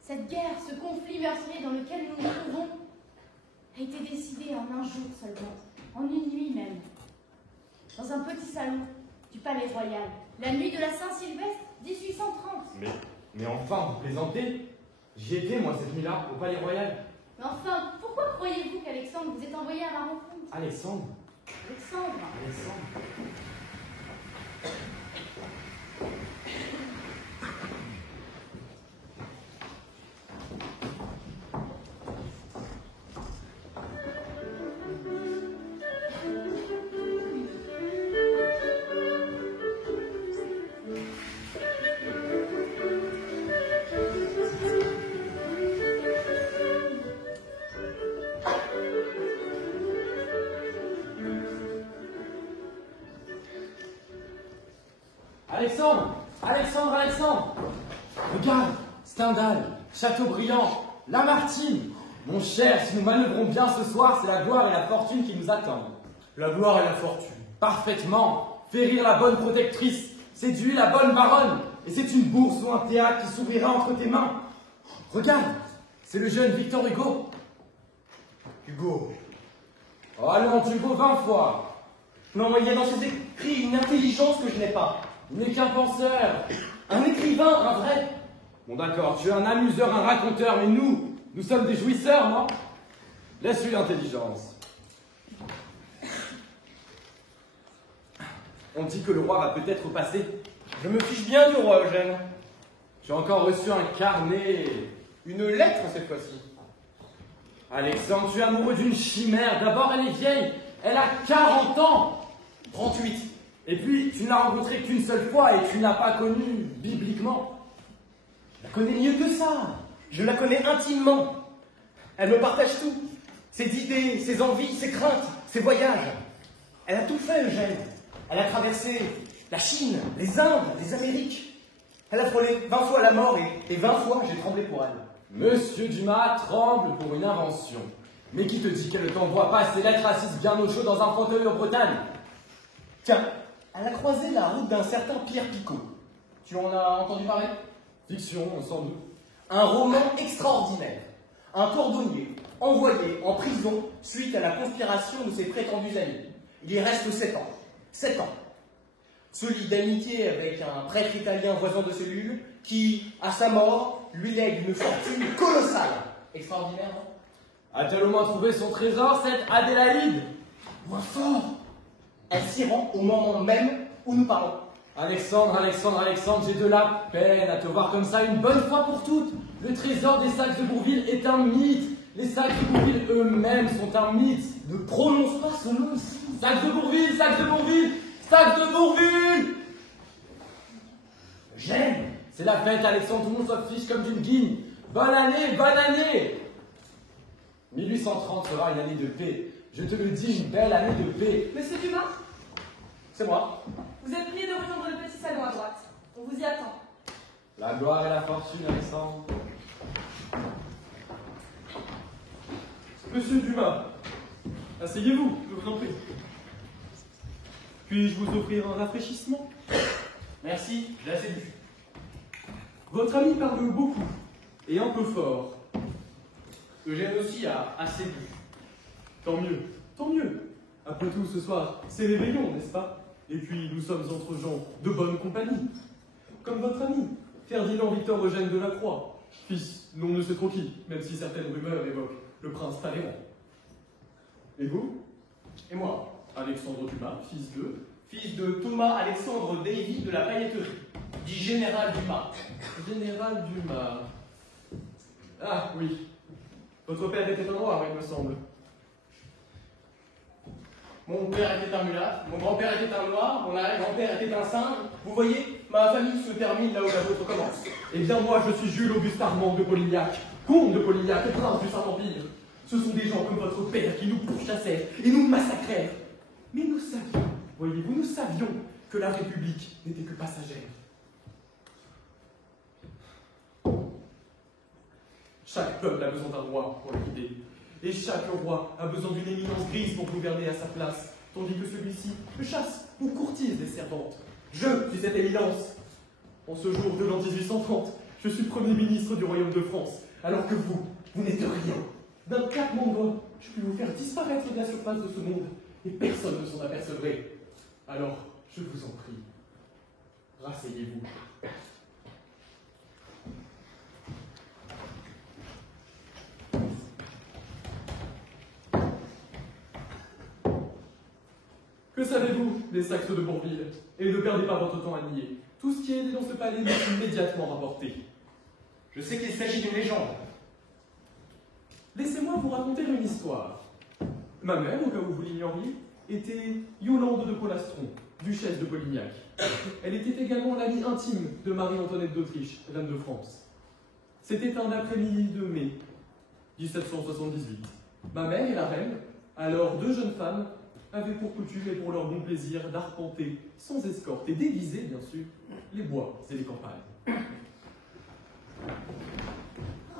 Cette guerre, ce conflit meurtrier dans lequel nous nous trouvons, a été décidé en un jour seulement, en une nuit même, dans un petit salon du Palais Royal, la nuit de la Saint-Sylvestre 1830. Mais enfin, vous plaisantez? J'y étais, moi, cette nuit-là, au Palais Royal. Mais enfin, pourquoi croyez-vous qu'Alexandre vous est envoyé à ma rencontre? Alexandre. Alexandre. Alexandre! Alexandre! Alexandre! Regarde! Stendhal, Chateaubriand, Lamartine! Mon cher, si nous manœuvrons bien ce soir, c'est la gloire et la fortune qui nous attendent. La gloire et la fortune. Parfaitement! Faire rire la bonne protectrice, séduire la bonne baronne, et c'est une bourse ou un théâtre qui s'ouvrira entre tes mains. Regarde! C'est le jeune Victor Hugo. Hugo. Oh, allons, tu le vaux 20 fois. Non, il y a dans ses écrits une intelligence que je n'ai pas. Il n'est qu'un penseur. Un écrivain, un vrai. Bon d'accord, tu es un amuseur, un raconteur, mais nous sommes des jouisseurs, non? Laisse-lui l'intelligence. On dit que le roi va peut-être passer. Je me fiche bien du roi, Eugène. Tu as encore reçu un carnet. Une lettre cette fois-ci. Alexandre, tu es amoureux d'une chimère. D'abord, elle est vieille. Elle a 40 ans. 38. Et puis, tu ne l'as rencontrée qu'une seule fois et tu ne l'as pas connue bibliquement. Je la connais mieux que ça. Je la connais intimement. Elle me partage tout. Ses idées, ses envies, ses craintes, ses voyages. Elle a tout fait, Eugène. Elle a traversé la Chine, les Indes, les Amériques. Elle a frôlé 20 fois la mort et 20 fois j'ai tremblé pour elle. Monsieur Dumas tremble pour une invention. Mais qui te dit qu'elle ne t'envoie pas ses lettres assises bien au chaud dans un fauteuil en Bretagne? Tiens, elle a croisé la route d'un certain Pierre Picot. Tu en as entendu parler? Fiction, sans doute. Un roman extraordinaire. Un cordonnier envoyé en prison suite à la conspiration de ses prétendus amis. Il y reste 7 ans. 7 ans. Se lie d'amitié avec un prêtre italien voisin de cellule qui, à sa mort, lui lègue une fortune colossale. Extraordinaire, non? A-t-elle au moins trouvé son trésor, cette Adélaïde? Moins fort. Elle s'y rend au moment même où nous parlons. Alexandre, j'ai de la peine à te voir comme ça une bonne fois pour toutes. Le trésor des sacs de Bourville est un mythe. Les sacs de Bourville eux-mêmes sont un mythe. Ne prononce pas ce nom ici. Sacs de Bourville, sacs de Bourville, sacs de Bourville! J'aime. C'est la fête, Alexandre, tout le monde s'en fiche comme d'une guigne. Bonne année, bonne année! 1830 sera une année de paix. Je te le dis, une belle année de paix. Monsieur Dumas, C'est moi. vous êtes prié de rejoindre le petit salon à droite. On vous y attend. La gloire et la fortune, Alexandre. Monsieur Dumas, asseyez-vous, je vous en prie. Puis-je vous offrir un rafraîchissement? Merci, j'ai assez bu. Votre ami parle beaucoup, et un peu fort. Eugène aussi a assez bu. Tant mieux, tant mieux. Après tout, ce soir, c'est l'éveillon, n'est-ce pas? Et puis, nous sommes entre gens de bonne compagnie. Comme votre ami, Ferdinand Victor Eugène de la Croix, fils, l'on ne sait trop qui, même si certaines rumeurs évoquent le prince Talleyrand. Et vous? Et moi, Alexandre Dumas, fils de Thomas Alexandre Davy de la Pailletterie, dit général Dumas. Général Dumas. Ah, oui. Votre père était un noir, il me semble. Mon père était un mulâtre, mon grand-père était un noir, mon arrière-grand-père était un singe. Vous voyez, ma famille se termine là où la vôtre commence. Eh bien, moi, je suis Jules Auguste Armand de Polignac, comte de Polignac et prince du Saint-Empire. Ce sont des gens comme votre père qui nous pourchassèrent et nous massacrèrent. Mais nous savions, voyez-vous, nous savions que la République n'était que passagère. Chaque peuple a besoin d'un roi pour le guider. Et chaque roi a besoin d'une éminence grise pour gouverner à sa place, tandis que celui-ci chasse ou courtise les servantes. Je suis cette éminence. En ce jour de l'an 1830, je suis Premier ministre du Royaume de France, alors que vous n'êtes rien. D'un claquement de doigts, je puis vous faire disparaître de la surface de ce monde, et personne ne s'en apercevrait. Alors, je vous en prie, rasseyez-vous. Que savez-vous des Saxes de Bourville? Et ne perdez pas votre temps à nier. Tout ce qui est dans ce palais m'est immédiatement rapporté. Je sais qu'il s'agit d'une légende. Laissez-moi vous raconter une histoire. Ma mère, au cas où vous l'ignoriez, était Yolande de Polastron, duchesse de Polignac. Elle était également l'amie intime de Marie-Antoinette d'Autriche, reine de France. C'était un après-midi de mai 1778. Ma mère et la reine, alors deux jeunes femmes, avaient pour coutume et pour leur bon plaisir d'arpenter, sans escorte et déguisés bien sûr, les bois et les campagnes.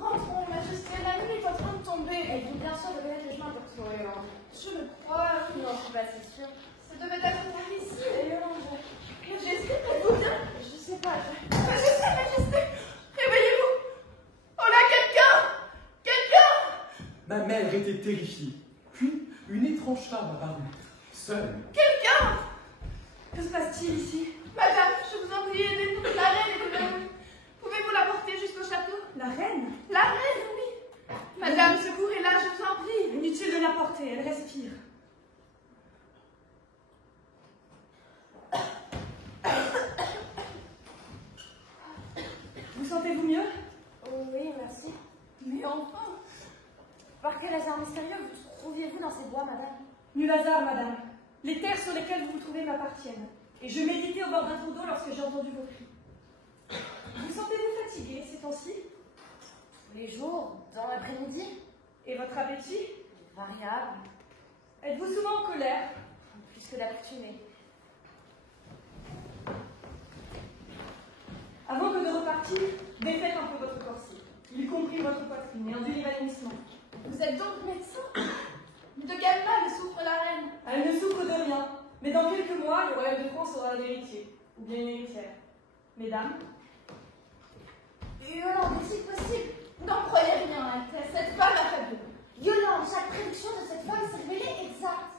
Rentrons, Majesté, la nuit est en train de tomber. Elle vient bien sûr de connaître le chemin pour retrouver Yolande. Je le crois, Non, je suis pas si sûre. ça devait être par ici. Et Yolande, Majesté, êtes-vous bien? je sais pas, Majesté, réveillez-vous. Oh là, quelqu'un! Ma mère était terrifiée. Puis, une étrange femme apparut, seule. Que se passe-t-il ici? Madame, je vous en prie, aidez-nous. La reine est revenue. Pouvez-vous la porter jusqu'au château? La reine? La reine, oui. Madame, secourez-la, je vous en prie. Inutile de la porter, elle respire. Vous sentez-vous mieux? Oh, oui, merci. Mais enfin, Par quel hasard mystérieux vous trouviez-vous dans ces bois, madame? Nul hasard, madame. Les terres sur lesquelles vous vous trouvez m'appartiennent. Et je méditais au bord d'un trou d'eau lorsque j'ai entendu vos cris. Vous sentez-vous fatigué ces temps-ci? Tous les jours, dans l'après-midi? Et votre appétit? Variable, Êtes-vous souvent en colère? plus que d'accoutumée. Avant que de repartir, défaites un peu votre corset, y compris votre poitrine, et induit l'évanouissement. vous êtes donc médecin? De quel mal souffre la reine? Elle ne souffre de rien, mais dans quelques mois, le royaume de France aura un héritier, ou bien une héritière. Mesdames, Yolande, est-il possible? N'en croyez rien, Altesse, cette femme a faibli. Yolande, chaque prédiction de cette femme s'est révélée exacte.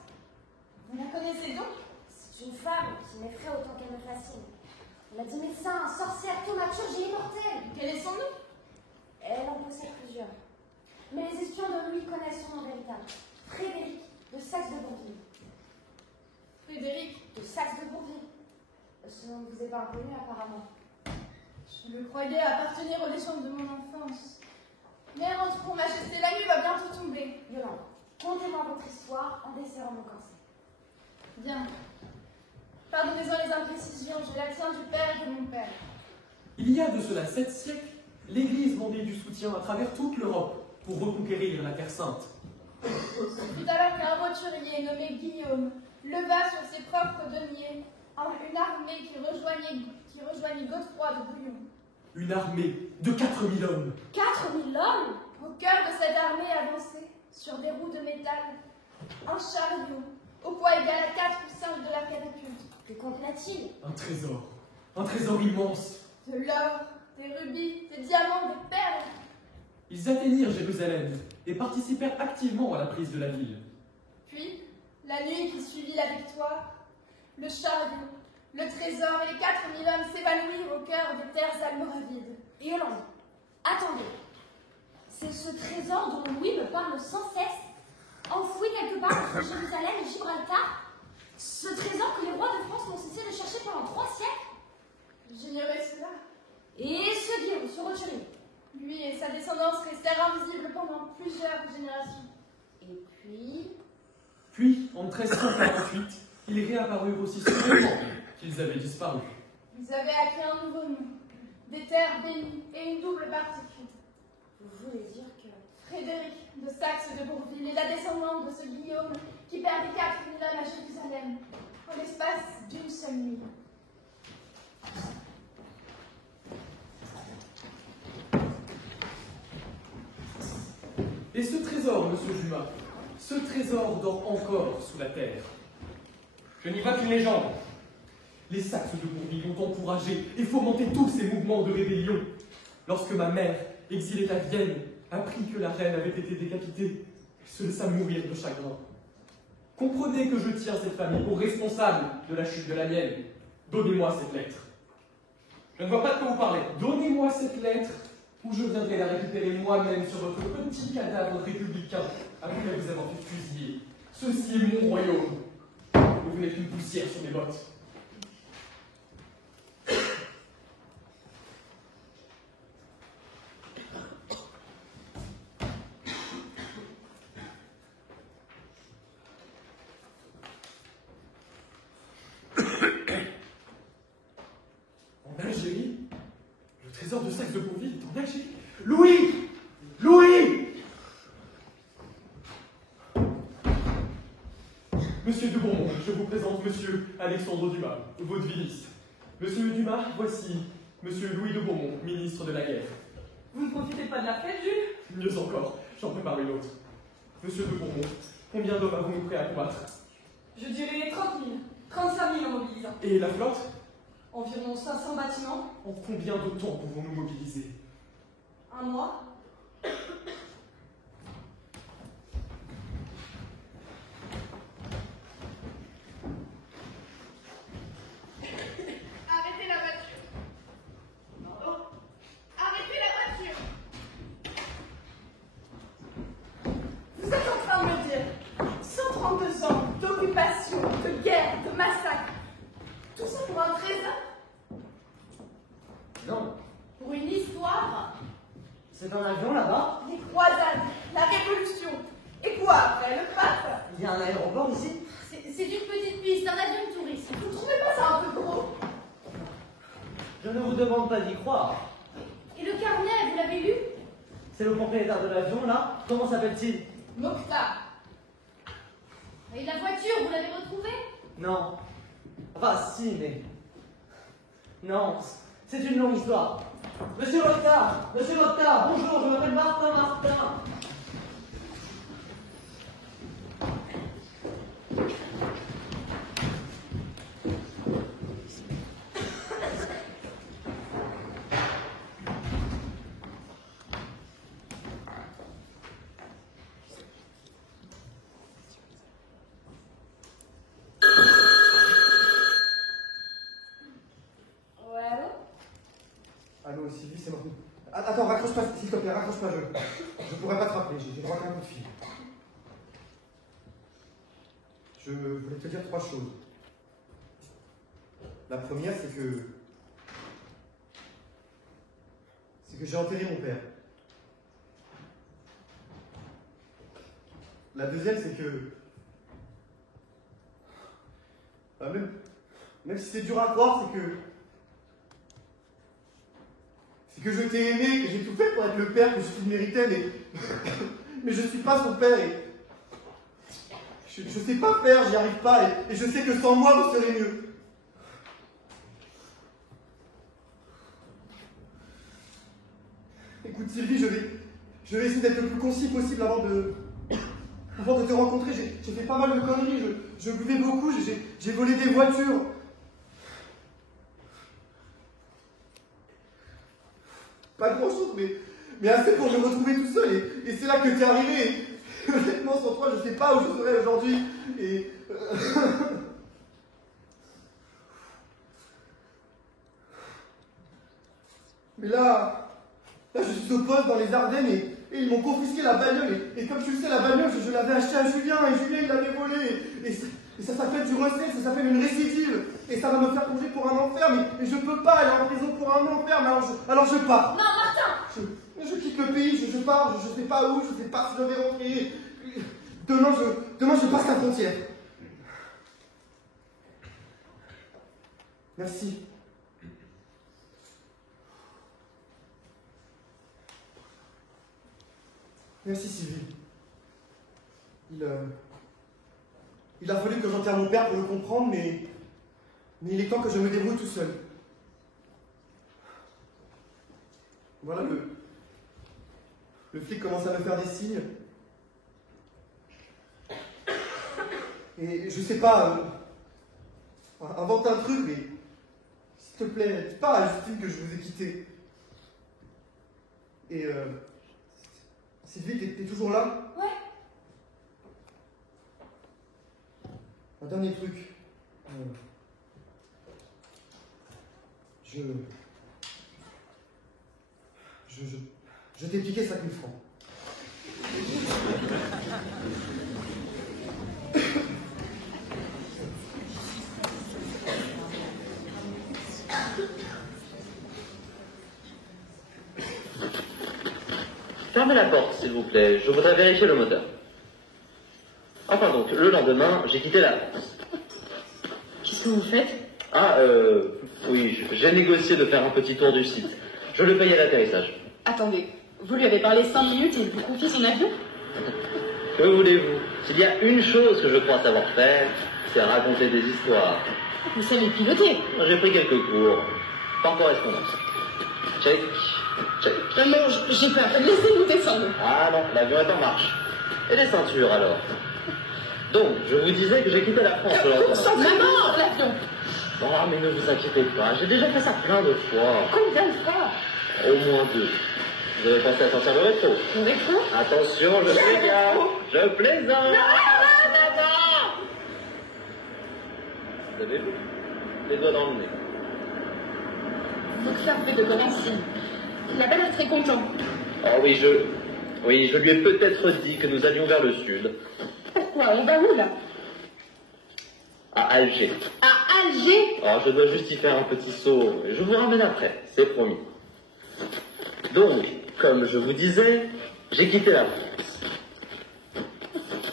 Vous la connaissez donc? C'est une femme qui m'effraie autant qu'elle me fascine. Elle a dit médecin, sorcière, thaumaturge et immortelle. Quel est son nom? Elle en possède plusieurs. Mais les espions de Louis connaissent son nom véritable. Frédéric de Saxe de Bourville. Frédéric. De Saxe de Bourville. Ce nom ne vous est pas inconnu apparemment. Je le croyais appartenir aux légendes de mon enfance. Mais rentrons, Majesté, la nuit va bientôt tomber. Yolande, contez-moi votre histoire en desserrant mon corset. Bien. Pardonnez-en les imprécisions, je la tiens du père et de mon père. Il y a de cela 7 siècles, l'Église vendait du soutien à travers toute l'Europe pour reconquérir la Terre Sainte. Ce fut alors qu'un roturier nommé Guillaume leva sur ses propres deniers une armée qui rejoignit Godefroy de Bouillon. Une armée de 4000 hommes. 4000 hommes? Au cœur de cette armée avançait, sur des roues de métal, un chariot, au poids égal à 4 ou 5 de la catapulte. Que contenait-il? Un trésor immense. De l'or, des rubis, des diamants, des perles. Ils atteignirent Jérusalem et participèrent activement à la prise de la ville. Puis, La nuit qui suivit la victoire, le chariot, le trésor et les 4000 hommes s'évanouirent au cœur des terres almoravides. Et Yolande, attendez. C'est ce trésor dont Louis me parle sans cesse, enfoui quelque part entre Jérusalem et Gibraltar. Ce trésor que les rois de France n'ont cessé de chercher pendant 3 siècles. J'ignorais cela. Et ce Guillaume, ce Rothschild. Lui et sa descendance restèrent invisibles pendant plusieurs générations. Et puis... Puis, en 1348, ils réapparurent aussi soudainement qu'ils avaient disparu. Ils avaient acquis un nouveau nom, des terres bénies et une double particule. Vous voulez dire que... Frédéric de Saxe de Bourville est la descendante de ce Guillaume qui perdit 4000 hommes à Jérusalem en l'espace d'une seule nuit. Et ce trésor, monsieur Dumas, ce trésor dort encore sous la terre. Je n'y vois qu'une légende. Les Saxes de Bourville ont encouragé et fomenté tous ces mouvements de rébellion. Lorsque ma mère, exilée à Vienne, apprit que la reine avait été décapitée, elle se laissa mourir de chagrin. Comprenez que je tiens cette famille pour responsable de la chute de la mienne. Donnez-moi cette lettre. Je ne vois pas de quoi vous parlez. Donnez-moi cette lettre, ou je viendrai la récupérer moi-même sur votre petit cadavre républicain, après vous avoir fait fusiller. Ceci est mon royaume. Vous n'êtes qu'une poussière sur mes bottes. En Algérie? Le trésor de Saxe de Bourville est en Algérie? Louis! Louis! Monsieur de Beaumont, je vous présente Monsieur Alexandre Dumas, vaudevilliste. Monsieur Dumas, voici Monsieur Louis de Beaumont, ministre de la guerre. Vous ne profitez pas de la fête, Jules? Mieux encore, j'en prépare une autre. Monsieur de Beaumont, combien d'hommes avons-nous prêts à combattre? Je dirais 30 000, 35 000 en mobilisant. Et la flotte? Environ 500 bâtiments, En combien de temps pouvons-nous mobiliser? 1 mois. Arrêtez la voiture. Oh, arrêtez la voiture. Vous êtes en train de me dire 132 ans d'occupation, de guerre, de massacre. Tout ça pour un trésor? Non, Pour une histoire? c'est un avion là-bas. Les croisades, la révolution. Et quoi après, le pape? Il y a un aéroport ici. C'est une petite piste, un avion de tourisme. Vous trouvez pas ça un peu gros? Je ne vous demande pas d'y croire. Et le carnet, vous l'avez lu? C'est le propriétaire de l'avion là. Comment s'appelle-t-il? Mokhtar. Et la voiture, vous l'avez retrouvée? Non. Enfin, si, mais. Non, c'est une longue histoire. Monsieur Mokhtar, bonjour, je m'appelle Martin. Ouais, allô? Allô, Sylvie, c'est moi. Attends, raccroche pas, s'il te plaît, raccroche pas, je pourrais pas te rappeler, j'ai droit qu'à un coup de fil. Je voulais te dire 3 choses. La première, c'est que j'ai enterré mon père. La deuxième, c'est que même si c'est dur à croire, c'est que je t'ai aimé, que j'ai tout fait pour être le père que je méritais, mais je suis pas son père et je sais pas faire, j'y arrive pas et je sais que sans moi vous serez mieux. Écoute Sylvie, je vais essayer d'être le plus concis possible avant de te rencontrer. J'ai fait pas mal de conneries, je buvais beaucoup, j'ai volé des voitures. Pas grand chose, mais assez pour me retrouver tout seul. Et c'est là que t'es arrivé. Et honnêtement, sans toi, je sais pas où je serais aujourd'hui. Et Mais là, je suis au poste dans les Ardennes et ils m'ont confisqué la bagnole. Et comme tu le sais, la bagnole, je l'avais achetée à Julien et Julien, il l'avait volée. Et ça s'appelle du recel, ça s'appelle une récidive. Et ça va me faire congé pour un enferme. Mais je peux pas aller en prison pour un enferme. Alors je pars. Non, Martin! Je quitte le pays, je pars, je sais pas où, je sais pas si je vais rentrer. Demain, je passe la frontière. Merci. Merci Sylvie. Il a fallu que j'enterre mon père pour le comprendre, mais il est temps que je me débrouille tout seul. Voilà, le flic commence à me faire des signes. Et je sais pas, invente un truc, mais s'il te plaît, dis pas à Justine que je vous ai quitté. Et Sylvie, t'es toujours là? Ouais. Un dernier truc. Je t'ai piqué 5 000 francs. Fermez la porte, s'il vous plaît. Je voudrais vérifier le moteur. Enfin donc, le lendemain, j'ai quitté la France. Qu'est-ce que vous faites? Oui, j'ai négocié de faire un petit tour du site. Je le paye à l'atterrissage. Attendez, vous lui avez parlé 5 minutes et il vous confie son avion? Que voulez-vous? S'il y a une chose que je crois savoir faire, c'est raconter des histoires. Vous savez piloter? J'ai pris quelques cours. Par correspondance. Check. Non, j'ai peur. Laissez-nous descendre. Ah non, l'avion est en marche. Et les ceintures alors? Donc, je vous disais que j'ai quitté la France le lendemain. Maman, l'avion. Oh, mais ne vous inquiétez pas, j'ai déjà fait ça plein de fois. Combien de fois? Au moins 2. Vous avez pensé à sortir le rétro? Le rétro? Attention, je plaisante. Je plaisante. Vous avez vu? Les doigts dans le nez. Votre frère fait de commencer. Il n'a pas l'air très content. Oh oui, je lui ai peut-être dit que nous allions vers le sud. Pourquoi? On va où, là? À Alger. À Alger? Oh, je dois juste y faire un petit saut. Je vous ramène après, c'est promis. Donc, comme je vous disais, j'ai quitté la France.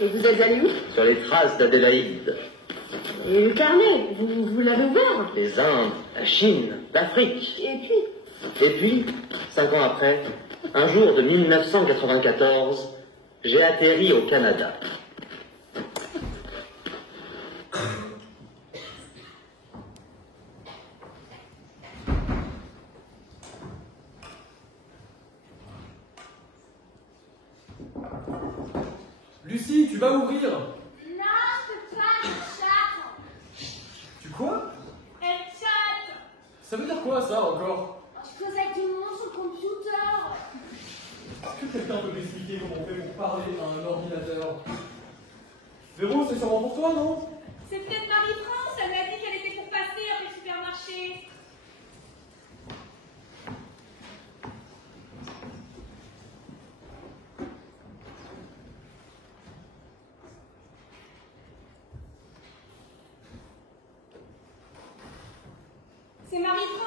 Et vous êtes allé où? Sur les traces d'Adélaïde. Et le carnet, vous l'avez ouvert? Les Indes, la Chine, l'Afrique. Et puis, 5 ans après, un jour de 1994, j'ai atterri au Canada. Lucie, tu vas ouvrir? Non, je peux pas, elle chatte. Tu quoi? Elle chatte. Ça veut dire quoi ça encore? Je cause avec tout le monde sur le computer. Est-ce que quelqu'un peut m'expliquer comment on fait pour parler à un ordinateur? Véro, c'est sûrement pour toi, non? C'est peut-être Marie-France, elle m'a dit qu'elle était pour passer après le supermarché. C'est Marie-France?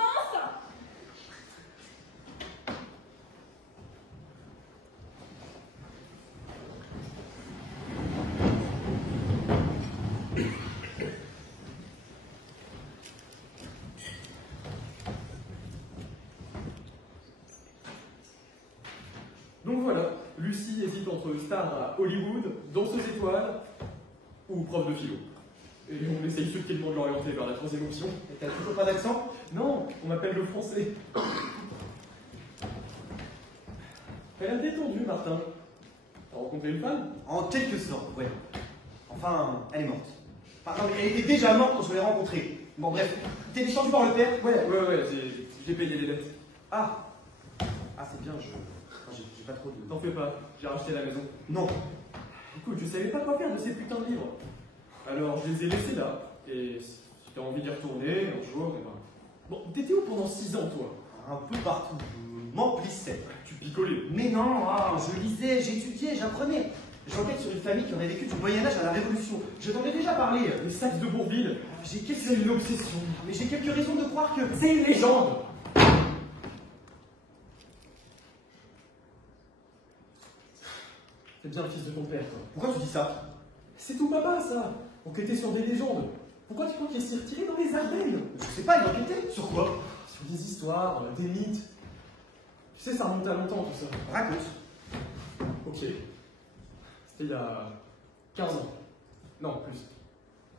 Donc voilà, Lucie hésite entre star à Hollywood, danseuse étoile ou prof de philo. Et on essaye subtilement de l'orienter vers la troisième option. Et t'as toujours pas d'accent? Non, on m'appelle le français. Elle a détendu, Martin. T'as rencontré une femme? En quelque sorte, ouais. Enfin, elle est morte. Enfin, non, mais elle était déjà morte quand je l'ai rencontrée. Bon, bref. T'es descendu voir le père? Ouais, j'ai payé les dettes. Ah, c'est bien, j'ai pas trop de... T'en fais pas, j'ai racheté la maison. Non. Écoute, je savais pas quoi faire de ces putains de livres. Alors, je les ai laissés là. Et si tu as envie d'y retourner un jour, eh ben... Bon, t'étais où pendant 6 ans, toi? Un peu partout. Je m'emplissais. Tu picolais. Mais non, je lisais, j'étudiais, j'apprenais. J'enquête sur une famille qui en a vécu du Moyen-Âge à la Révolution. Je t'en ai déjà parlé. Les Saxe de Bourville. J'ai quelques... C'est une obsession. Mais j'ai quelques raisons de croire que... C'est une légende. T'es bien le fils de ton père, toi. Pourquoi tu dis ça? C'est tout papa, ça. Enquêter sur des légendes. Pourquoi tu crois qu'il s'est retiré dans les Ardennes? Je sais pas, il enquêtait. Sur quoi? Sur des histoires, des mythes. Tu sais, ça remonte à longtemps, tout ça. Raconte. Ok. C'était il y a 15 ans. Non, plus.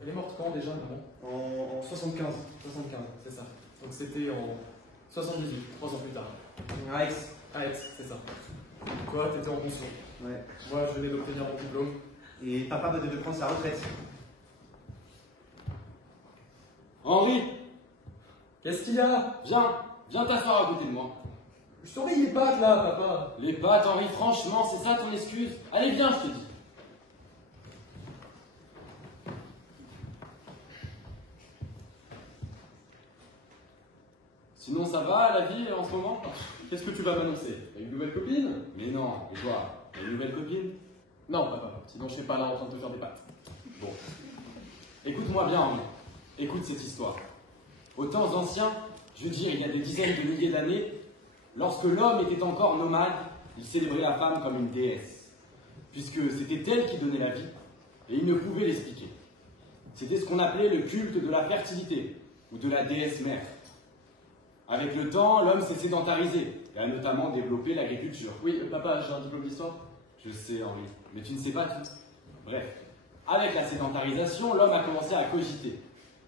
Elle est morte quand déjà, maman? En 75. 75, c'est ça. Donc c'était en 78, 3 ans plus tard. À Aix. À Aix, c'est ça. Toi, t'étais en pension. Ouais. Moi, je venais d'obtenir mon diplôme. Et papa venait de prendre sa retraite. Henri, Qu'est-ce qu'il y a? viens t'asseoir à côté de moi. Je surveille les pattes là, papa. Les pattes, Henri, franchement, c'est ça ton excuse? Allez, viens, je te dis. Sinon, ça va, la vie, en ce moment? Qu'est-ce que tu vas m'annoncer? T'as une nouvelle copine? Mais non, et toi, t'as une nouvelle copine? Non, papa, sinon je serais pas là en train de te faire des pattes. Bon. Écoute-moi bien, Henri. Écoute cette histoire. Aux temps anciens, je veux dire il y a des dizaines de milliers d'années, lorsque l'homme était encore nomade, il célébrait la femme comme une déesse, puisque c'était elle qui donnait la vie, et il ne pouvait l'expliquer. C'était ce qu'on appelait le culte de la fertilité, ou de la déesse mère. Avec le temps, l'homme s'est sédentarisé, et a notamment développé l'agriculture. Oui, papa, j'ai un diplôme d'histoire. Je sais, Henri, mais tu ne sais pas tout. Bref, avec la sédentarisation, l'homme a commencé à cogiter.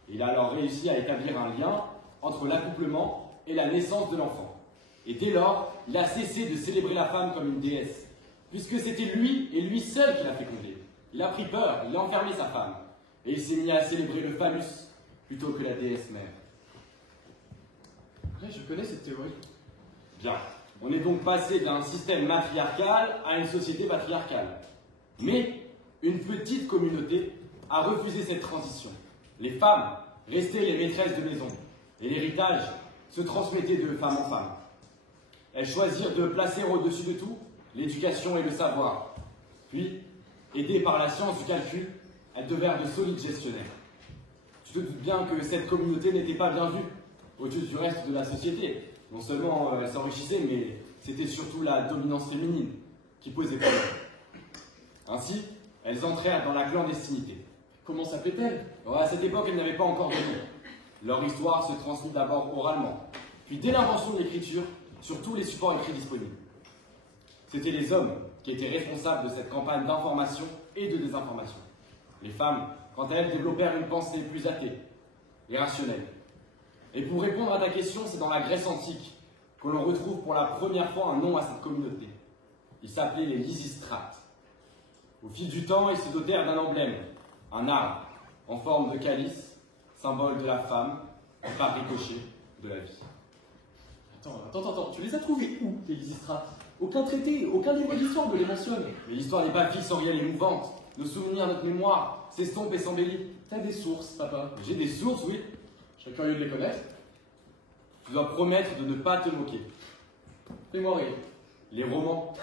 Il a alors réussi à établir un lien entre l'accouplement et la naissance de l'enfant. Et dès lors, il a cessé de célébrer la femme comme une déesse, puisque c'était lui et lui seul qui l'a fécondée. Il a pris peur, il a enfermé sa femme, et il s'est mis à célébrer le phallus plutôt que la déesse mère. Ouais, je connais cette théorie. Bien, on est donc passé d'un système matriarcal à une société patriarcale. Mais une petite communauté a refusé cette transition. Les femmes restaient les maîtresses de maison, et l'héritage se transmettait de femme en femme. Elles choisirent de placer au-dessus de tout l'éducation et le savoir. Puis, aidées par la science du calcul, elles devinrent de solides gestionnaires. Tu te doutes bien que cette communauté n'était pas bien vue au-dessus du reste de la société. Non seulement elle s'enrichissait, mais c'était surtout la dominance féminine qui posait problème. Ainsi, elles entrèrent dans la clandestinité. Comment s'appelait-elle? À cette époque, elles n'avaient pas encore de nom. Leur histoire se transmit d'abord oralement, puis dès l'invention de l'écriture, sur tous les supports écrits disponibles. C'étaient les hommes qui étaient responsables de cette campagne d'information et de désinformation. Les femmes, quant à elles, développèrent une pensée plus athée et rationnelle. Et pour répondre à ta question, c'est dans la Grèce antique que l'on retrouve pour la première fois un nom à cette communauté. Ils s'appelaient les Lysistrates. Au fil du temps, ils se dotèrent d'un emblème, un arbre en forme de calice, symbole de la femme, et par ricochet de la vie. Attends, tu les as trouvés où, les Lysistrates? Aucun traité, aucun livre d'histoire ne les mentionne. Mais l'histoire n'est pas fixe, Henri, elle est mouvante. Nos souvenirs, notre mémoire s'estompent et s'embellit. T'as des sources, papa. J'ai des sources, oui. Je serais curieux de les connaître. Tu dois promettre de ne pas te moquer. Fais-moi rire. Les romans.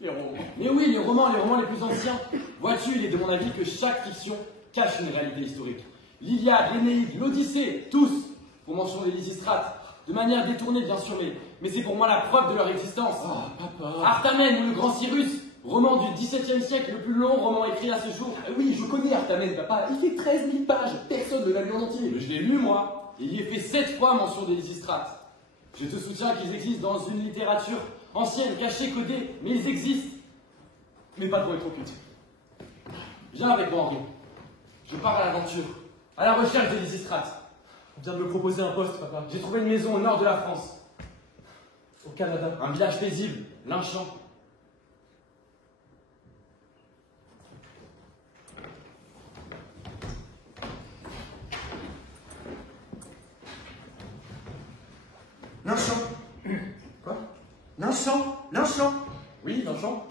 Les romans. Mais oui, les romans les plus anciens. Vois-tu, il est de mon avis que chaque fiction cache une réalité historique. L'Iliade, l'Énéide, l'Odyssée, tous font mention des Lysistrates. De manière détournée, bien sûr, mais c'est pour moi la preuve de leur existence. Oh, papa. Artamène ou le Grand Cyrus, roman du XVIIe siècle, le plus long roman écrit à ce jour. Oui, je connais Artamène, papa. Il fait 13 000 pages. Personne ne l'a lu en entier. Mais je l'ai lu, moi. Il y est fait 7 fois mention des Lysistrates. Je te soutiens qu'ils existent dans une littérature ancienne, cachée, codée, mais ils existent. Mais pas pour être occulte. Viens avec moi, Henri. Je pars à l'aventure, à la recherche des Lysistrates. On vient de me proposer un poste, papa. J'ai trouvé une maison au nord de la France. Au Canada. Un village paisible, Linchamp. Linchamp. Quoi? Linchamp. Oui, Linchamp.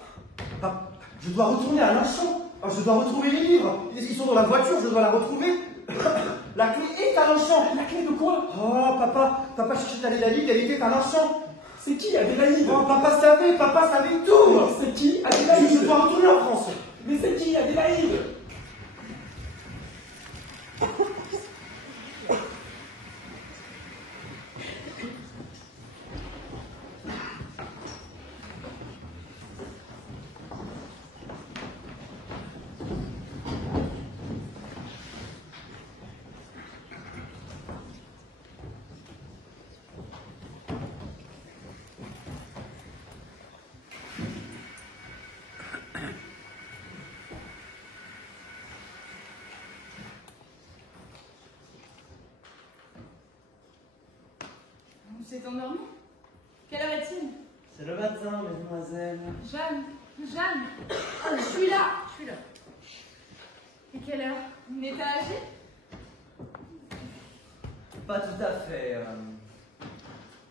Papa, je dois retourner à Linchamp. Oh, je dois retrouver les livres. Ils sont dans la voiture, je dois la retrouver. La clé est à l'enchant. La clé de quoi? Oh, papa cherchait Adélaïde, elle était à l'enchant. C'est qui Adélaïde? Oh, papa savait tout. Mais c'est qui Adélaïde? Je dois retourner en France. Mais c'est qui Adélaïde? Vous êtes endormi? Quelle heure est-il? C'est le matin, mesdemoiselles. Jeanne. Ah, je suis là. Et quelle heure? Une étage? Pas tout à fait.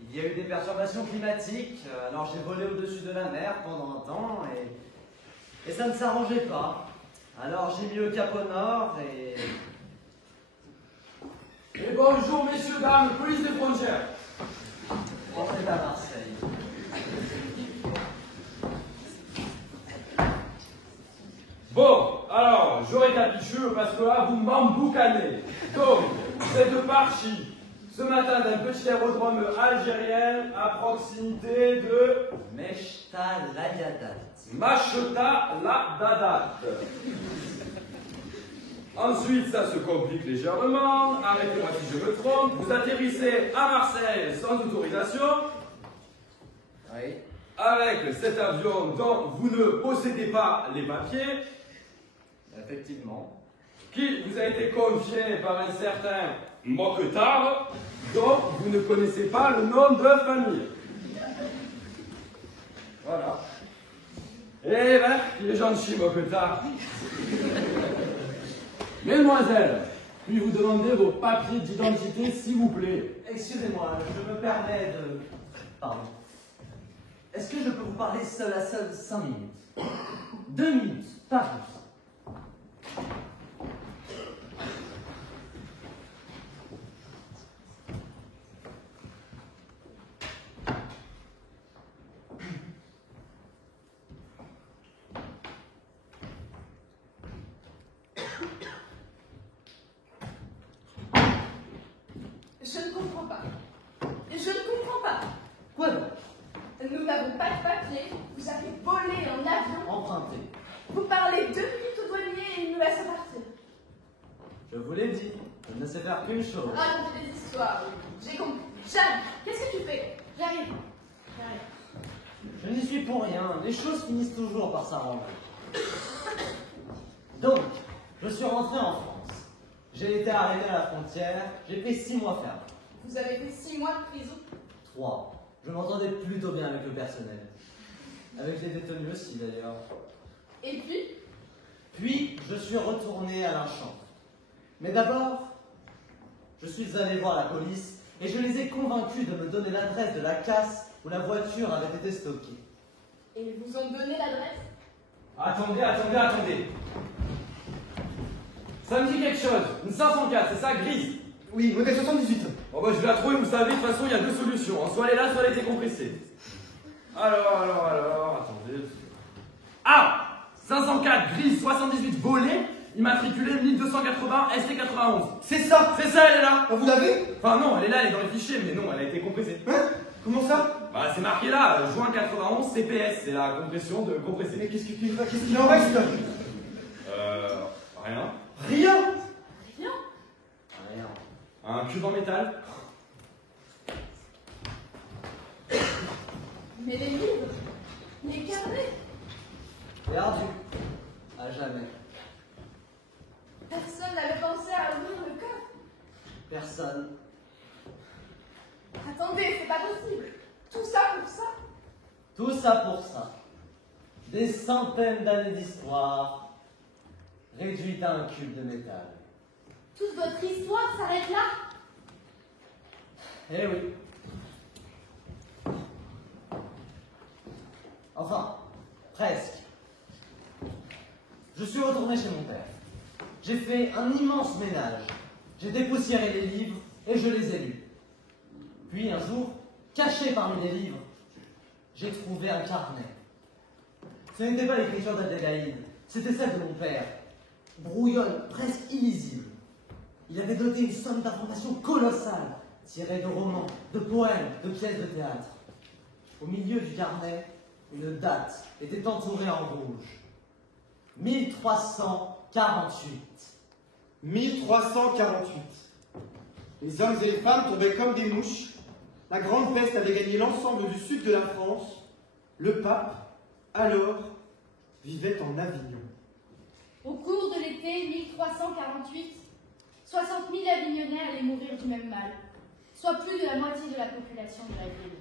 Il y a eu des perturbations climatiques, alors j'ai volé au-dessus de la mer pendant un temps et ça ne s'arrangeait pas. Alors j'ai mis le cap au nord et... Et bonjour, messieurs, dames, police des frontières. Rentrez à Marseille. Bon, alors, je récapitule parce que là, vous m'emboucanez. Donc, cette partie, ce matin, d'un petit aérodrome algérien à proximité de Mechta Layadat. Macheta la Dadat. Ensuite, ça se complique légèrement. Arrêtez-moi si je me trompe. Vous atterrissez à Marseille sans autorisation. Oui. Avec cet avion dont vous ne possédez pas les papiers. Effectivement. Qui vous a été confié par un certain Moquetard, dont vous ne connaissez pas le nom de famille. Voilà. Eh ben, il est gentil, Moquetard. Mesdemoiselles, puis vous demander vos papiers d'identité, s'il vous plaît. Excusez-moi, je me permets de... Pardon. Est-ce que je peux vous parler seul à seul 5 minutes? 2 minutes, pas plus. Je ne comprends pas. Je ne comprends pas. Quoi donc? Nous n'avons pas de papier. Vous avez volé en avion. Emprunté. Vous parlez 2 minutes au douanier et il nous laisse partir. Je vous l'ai dit, je ne sais faire qu'une chose. Racontez des histoires. J'ai compris. Jeanne, qu'est-ce que tu fais? J'arrive. Je n'y suis pour rien, les choses finissent toujours par s'arranger. Donc, je suis rentré en France. J'ai été arrêté à la frontière, j'ai pris 6 mois ferme. Vous avez fait 6 mois de prison. 3. Je m'entendais plutôt bien avec le personnel. Avec les détenus aussi d'ailleurs. Et puis, Puis, je suis retourné à l'Inchamp. Mais d'abord, je suis allé voir la police et je les ai convaincus de me donner l'adresse de la casse où la voiture avait été stockée. et ils vous ont donné l'adresse. Attendez. Ça me dit quelque chose. Une 504, c'est ça, grise? Oui, modèle 78. Bon bah je vais la trouver, vous savez, de toute façon il y a 2 solutions. Soit elle est là, soit elle a été compressée. Alors, attendez. Ah 504, grise, 78, volée, immatriculée 1280, ST91. C'est ça. C'est ça, elle est là. Ah, vous l'avez? Enfin non, elle est là, elle est dans les fichiers, mais non, elle a été compressée. Hein? Comment ça? Bah c'est marqué là, juin 91, CPS, c'est la compression de compressé. Mais qu'est-ce qu'il en reste? Rien. Rien. Rien. Rien. Un cube en métal. Mais les livres, les carnets, Perdu. À jamais. personne n'avait pensé à ouvrir le coffre. Personne. Attendez, c'est pas possible. Tout ça pour ça. Tout ça pour ça. Des centaines d'années d'histoire réduites à un cube de métal. Toute votre histoire s'arrête là? Eh oui. Enfin, presque. Je suis au retourné chez mon père. J'ai fait un immense ménage. J'ai dépoussiéré les livres et je les ai lus. Puis un jour, caché parmi les livres, j'ai trouvé un carnet. Ce n'était pas l'écriture d'Adélaïde, c'était celle de mon père. Brouillonne, presque illisible. Il avait noté une somme d'informations colossales, tirées de romans, de poèmes, de pièces de théâtre. Au milieu du carnet, une date était entourée en rouge. 1348. 1348. Les hommes et les femmes tombaient comme des mouches. La grande peste avait gagné l'ensemble du sud de la France. Le pape, alors, vivait en Avignon. Au cours de l'été 1348, 60 000 Avignonnais allaient mourir du même mal, soit plus de la moitié de la population de la ville.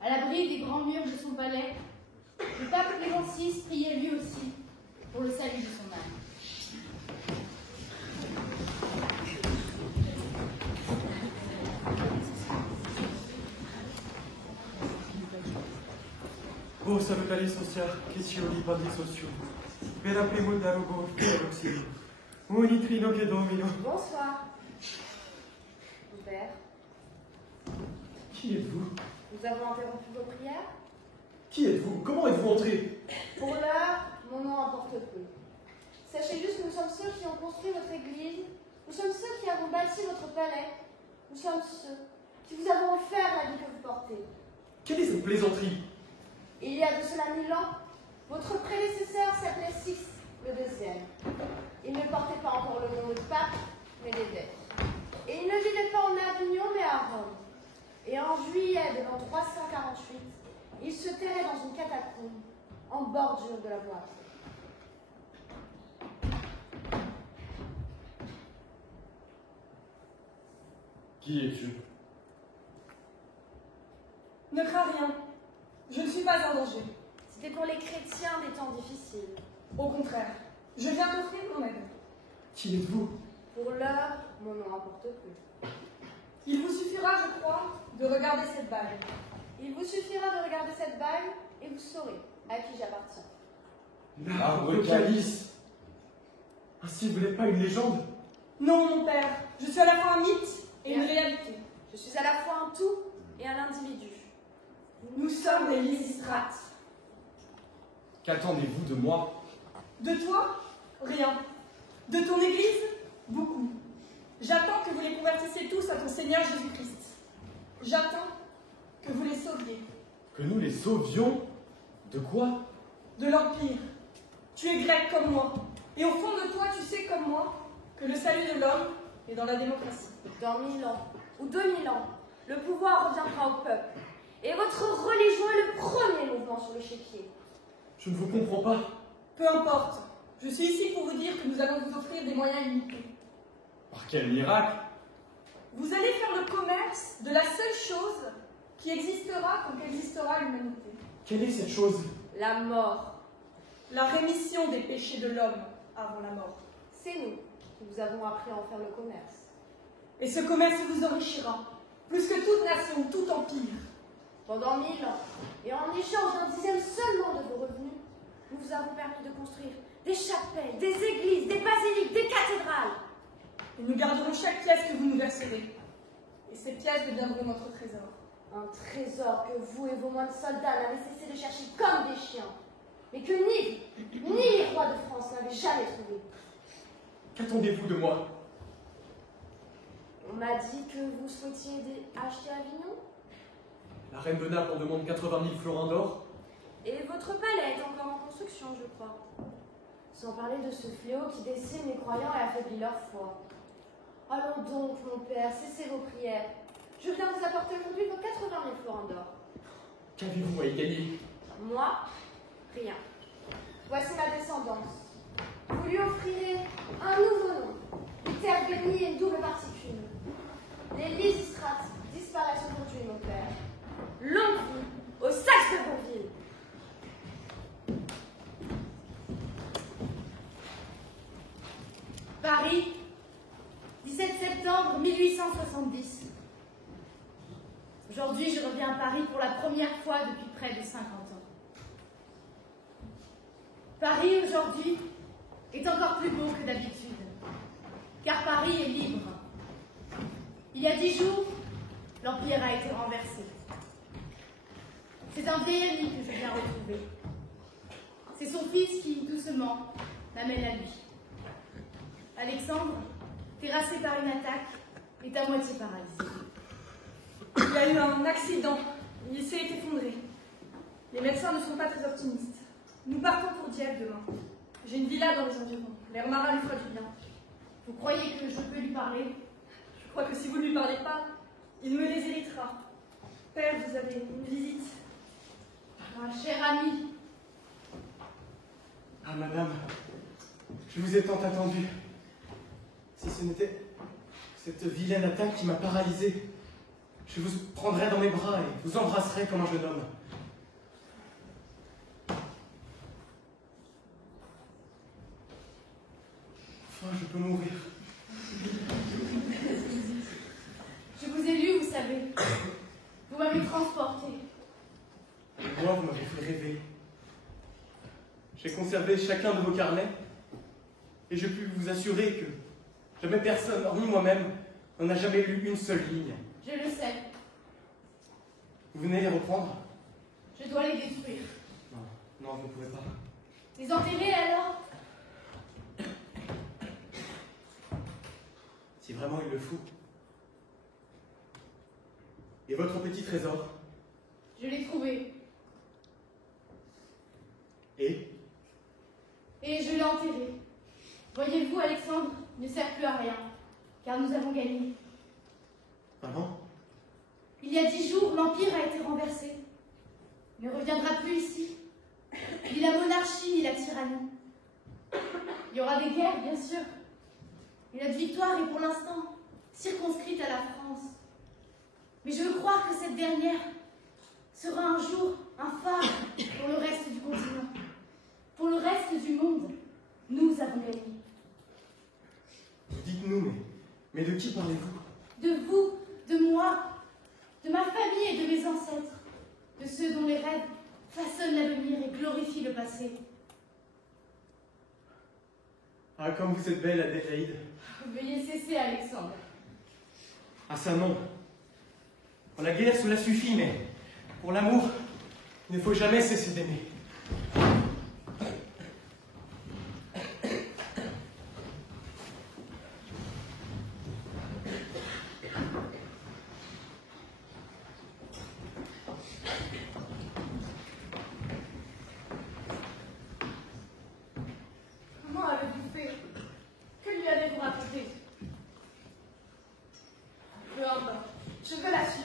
À l'abri des grands murs de son palais, le pape Clément VI priait lui aussi pour le salut de son âme. Oh, salutalis socia, Checioli padri socium, per aprimum darogo per auxilium, unitrino che domino. Bonsoir. Mon père, Qui êtes-vous? nous avons interrompu vos prières. Qui êtes-vous? Comment êtes-vous entré? Pour l'heure, mon nom importe peu. Sachez juste que nous sommes ceux qui ont construit votre église, nous sommes ceux qui avons bâti votre palais, nous sommes ceux qui vous avons offert la vie que vous portez. Quelle est cette plaisanterie? Il y a de cela 1000 ans, votre prédécesseur s'appelait Sixte le deuxième. Il ne portait pas encore le nom de pape, mais d'évêque. Et il ne vivait pas en Avignon, mais à Rome. Et en juillet de l'an 348, il se terrait dans une catacombe, en bordure de la voie. Qui es-tu? Ne crains rien. Je ne suis pas en danger. C'était pour les chrétiens des temps difficiles. Au contraire, je viens t'offrir mon aide. Qui êtes-vous? Pour l'heure, mon nom importe peu. Il vous suffira, je crois, de regarder cette bague. Il vous suffira de regarder cette bague et vous saurez à qui j'appartiens. L'arbre calice. Ainsi, vous n'êtes pas une légende? Non, mon père, je suis à la fois un mythe et une réalité. Je suis à la fois un tout et un individu. Nous sommes les Lysistrates. Qu'attendez-vous de moi? De toi, rien. De ton église, beaucoup. J'attends que vous les convertissiez tous à ton Seigneur Jésus-Christ. J'attends que vous les sauviez. Que nous les sauvions? De quoi? De l'Empire. Tu es grec comme moi. Et au fond de toi, tu sais comme moi que le salut de l'homme est dans la démocratie. Dans 1000 ans, ou 2000 ans, le pouvoir reviendra au peuple. Et votre religion est le premier mouvement sur le chéquier. Je ne vous comprends pas. Peu importe. Je suis ici pour vous dire que nous allons vous offrir des moyens illimités. Par quel miracle? Vous allez faire le commerce de la seule chose qui existera quand existera l'humanité. Quelle est cette chose? La mort. La rémission des péchés de l'homme avant la mort. C'est nous qui vous avons appris à en faire le commerce. Et ce commerce vous enrichira, plus que toute nation, tout empire. Pendant 1000 ans, et en échange d'un dixième seulement de vos revenus, nous vous avons permis de construire des chapelles, des églises, des basiliques, des cathédrales. Et nous garderons chaque pièce que vous nous verserez. Et ces pièces deviendront notre trésor. Un trésor que vous et vos moines soldats n'avez cessé de chercher comme des chiens, mais que ni les rois de France n'avaient jamais trouvé. Qu'attendez-vous de moi? On m'a dit que vous souhaitiez acheter Avignon. La reine de Naples en demande 80 000 florins d'or. Et votre palais est encore en construction, je crois. Sans parler de ce fléau qui décime les croyants et affaiblit leur foi. Allons donc, mon père, cessez vos prières. Je viens vous apporter aujourd'hui vos 80 000 florins d'or. Qu'avez-vous à y gagner? Moi, rien. Voici ma descendance. Vous lui offrirez un nouveau nom, une terre bénie et une double particule. Les Lysistrates disparaissent aujourd'hui, mon père. Longue vie aux Saxes de Bourville. Paris, 17 septembre 1870. Aujourd'hui, je reviens à Paris pour la première fois depuis près de 50 ans. Paris, aujourd'hui, est encore plus beau que d'habitude, car Paris est libre. Il y a 10 jours, l'Empire a été renversé. C'est un vieil ami que je viens retrouver. C'est son fils qui, doucement, m'amène à lui. Alexandre, terrassé par une attaque, est à moitié paralysé. Il a eu un accident. Il s'est effondré. Les médecins ne sont pas très optimistes. Nous partons pour Dieppe demain. J'ai une villa dans les environs. L'air marin lui fera du bien. Vous croyez que je peux lui parler? Je crois que si vous ne lui parlez pas, il me déshéritera. Père, vous avez une visite. Ma chère amie, Ah, madame, je vous ai tant attendu. Si ce n'était cette vilaine attaque qui m'a paralysé, je vous prendrais dans mes bras et vous embrasserais comme un jeune homme. Enfin, je peux mourir. je vous ai lu, vous savez. Vous m'avez transporté. Et moi, vous m'avez fait rêver. J'ai conservé chacun de vos carnets et je puis vous assurer que jamais personne, hormis moi-même, n'en a jamais lu une seule ligne. Je le sais. Vous venez les reprendre? Je dois les détruire. Non, vous ne pouvez pas. Les enterrer alors? Si vraiment il le faut. Et votre petit trésor? Je l'ai trouvé. Et je l'ai enterré. Voyez-vous, Alexandre ne sert plus à rien, car nous avons gagné. Vraiment? Il y a 10 jours, l'Empire a été renversé. Il ne reviendra plus ici. Ni la monarchie, ni la tyrannie. Il y aura des guerres, bien sûr. Et notre victoire est pour l'instant circonscrite à la France. Mais je veux croire que cette dernière sera un jour un phare pour le reste du continent. Pour le reste du monde, nous avons gagné. Vous dites-nous, mais de qui parlez-vous? De vous, de moi, de ma famille et de mes ancêtres, de ceux dont les rêves façonnent l'avenir et glorifient le passé. Ah, comme vous êtes belle, Adélaïde. Veuillez cesser, Alexandre. Ah, ça non. Pour la guerre, cela suffit, mais pour l'amour, il ne faut jamais cesser d'aimer. Comment avez-vous fait? Que lui avez-vous raconté? Peu importe. Je veux la suite.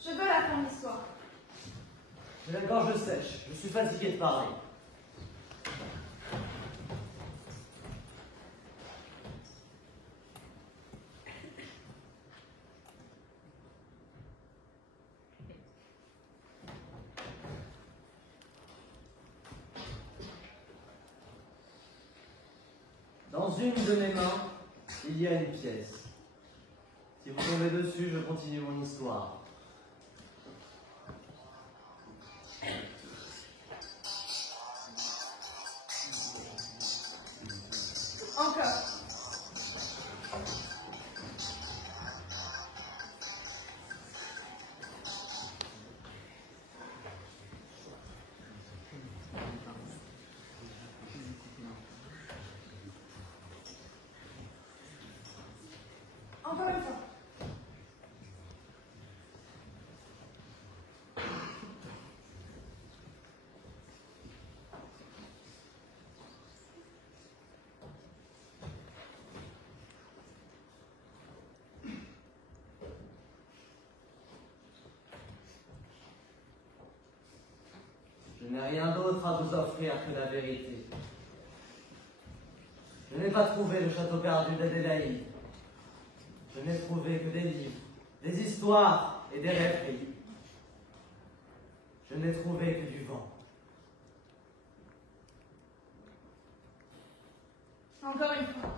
Je veux la fin de l'histoire. J'ai la gorge sèche, je suis fatigué de parler. Dans une de mes mains, il y a une pièce. Si vous tombez dessus, je continue mon histoire. Encore. Encore une fois. Je n'ai rien d'autre à vous offrir que la vérité. Je n'ai pas trouvé le château perdu d'Adélaïde. Je n'ai trouvé que des livres, des histoires et des rêveries. Je n'ai trouvé que du vent. Encore une fois.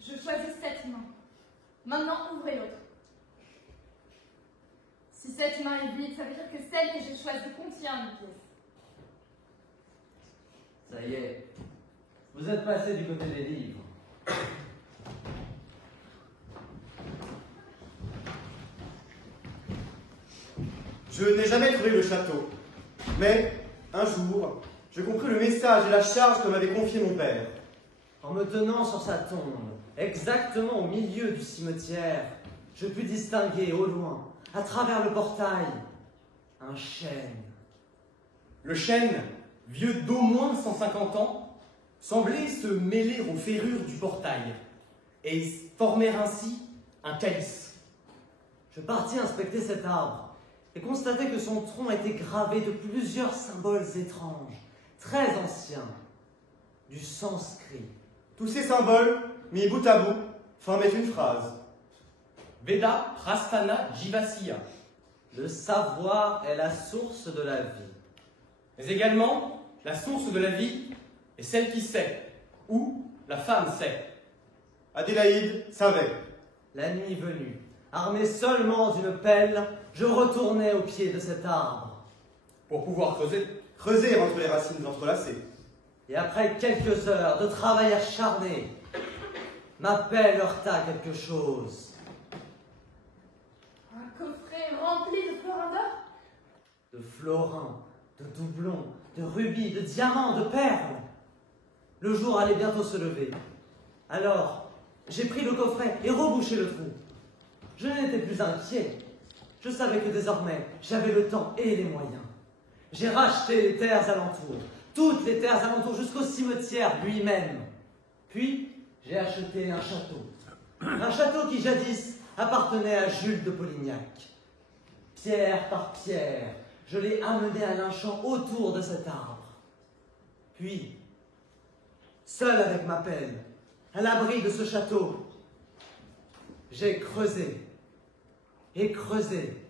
Je choisis cette main. Maintenant, ouvrez l'autre. Si cette main est vide, ça veut dire que celle que j'ai choisie contient une pièce. Ça y est, vous êtes passé du côté des livres. Je n'ai jamais trouvé le château, mais un jour, je compris le message et la charge que m'avait confié mon père. En me tenant sur sa tombe, exactement au milieu du cimetière, je pus distinguer au loin, à travers le portail, un chêne. Le chêne, vieux d'au moins 150 ans, semblait se mêler aux ferrures du portail et former ainsi un calice. Je partis inspecter cet arbre et constatai que son tronc était gravé de plusieurs symboles étranges, très anciens, du sanskrit. Tous ces symboles, mis bout à bout, formaient une phrase. Veda Prasthana Jivasya. Le savoir est la source de la vie. Mais également, la source de la vie est celle qui sait, ou la femme sait. Adélaïde savait. La nuit venue, armé seulement d'une pelle, je retournai au pied de cet arbre. Pour pouvoir creuser. Creuser entre les racines entrelacées. Et après quelques heures de travail acharné, ma pelle heurta quelque chose. Un coffret rempli de florins d'or? De florins, de doublons, de rubis, de diamants, de perles. Le jour allait bientôt se lever. Alors, j'ai pris le coffret et rebouché le trou. Je n'étais plus inquiet. Je savais que désormais, j'avais le temps et les moyens. J'ai racheté les terres alentours, toutes les terres alentours jusqu'au cimetière lui-même. Puis, j'ai acheté un château. Un château qui jadis appartenait à Jules de Polignac. Pierre par pierre, je l'ai amené à Lynchant autour de cet arbre. Puis, seul avec ma pelle, à l'abri de ce château, j'ai creusé, et creusé,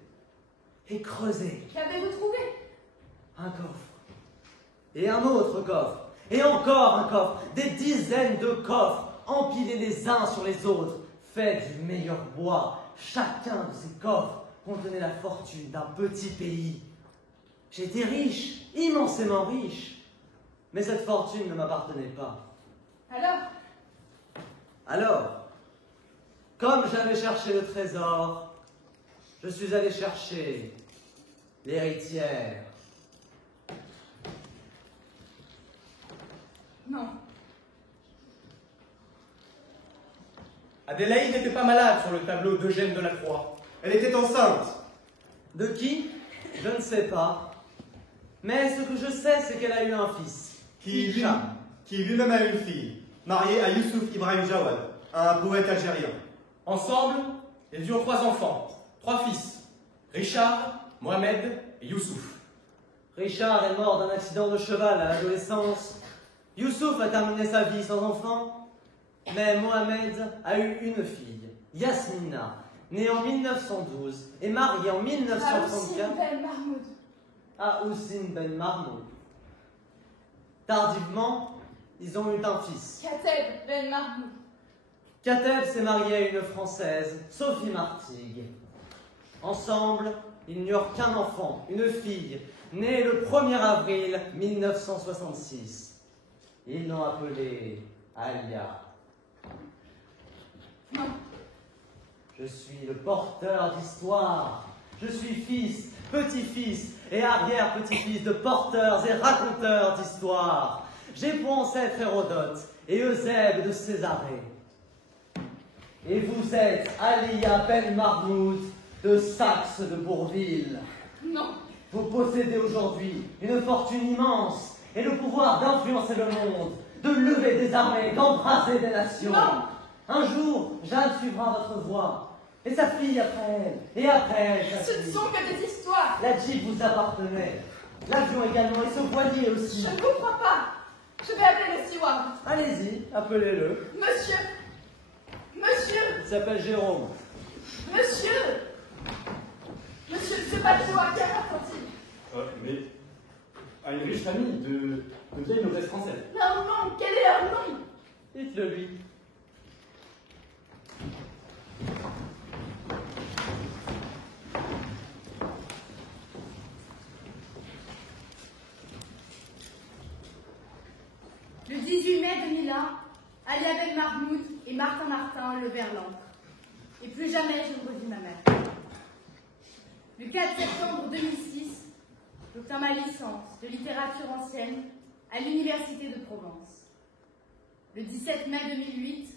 et creusé. Qu'avez-vous trouvé? Un coffre, et un autre coffre, et encore un coffre, des dizaines de coffres, empilés les uns sur les autres, faits du meilleur bois. Chacun de ces coffres contenait la fortune d'un petit pays. J'étais riche, immensément riche, mais cette fortune ne m'appartenait pas. Alors, comme j'avais cherché le trésor, je suis allé chercher l'héritière. Non. Adélaïde n'était pas malade sur le tableau d'Eugène de la Croix. Elle était enceinte. De qui? Je ne sais pas. Mais ce que je sais, c'est qu'elle a eu un fils. Qui lui-même a une fille, mariée à Youssouf Ibrahim Jawad, un poète algérien. Ensemble, ils eurent 3 enfants, 3 fils, Richard, Mohamed et Youssouf. Richard est mort d'un accident de cheval à l'adolescence. Youssouf a terminé sa vie sans enfant. Mais Mohamed a eu une fille, Yasmina, née en 1912 et mariée en 1934 Ben Mahmoud. à Houssine Ben Mahmoud. Tardivement, ils ont eu un fils. Kateb Ben Mahmoud. Kateb s'est marié à une Française, Sophie Martigues. Ensemble, ils n'eurent qu'un enfant, une fille, née le 1er avril 1966. Ils l'ont appelée Alia. Non. Je suis le porteur d'histoire. Je suis fils, petit-fils et arrière-petit-fils de porteurs et raconteurs d'histoire. J'ai pour ancêtre Hérodote et Eusèbe de Césarée. Et vous êtes Alia Ben Mahmoud de Saxe de Bourville. Non. Vous possédez aujourd'hui une fortune immense et le pouvoir d'influencer le monde, de lever des armées, d'embraser des nations. Non. Un jour, Jeanne suivra votre voie, et sa fille après elle, et après elle, sa Ce ne fille. sont que des histoires. La Jeep vous appartenait, l'avion également, et ce voilier aussi. Je ne vous crois pas. Je vais appeler le steward. Allez-y, appelez-le. Monsieur. Il s'appelle Jérôme. Monsieur, ce bateau à quelle heure sont-ils? Mais à une riche famille de vieilles noblesse française. Leur nom, quel est leur nom? Dites-le lui. Le 18 mai 2001, Alia Ben Mahmoud et Martin Martin levèrent l'ancre. Et plus jamais je ne revis ma mère. Le 4 septembre 2006, j'obtins ma licence de littérature ancienne à l'Université de Provence. Le 17 mai 2008,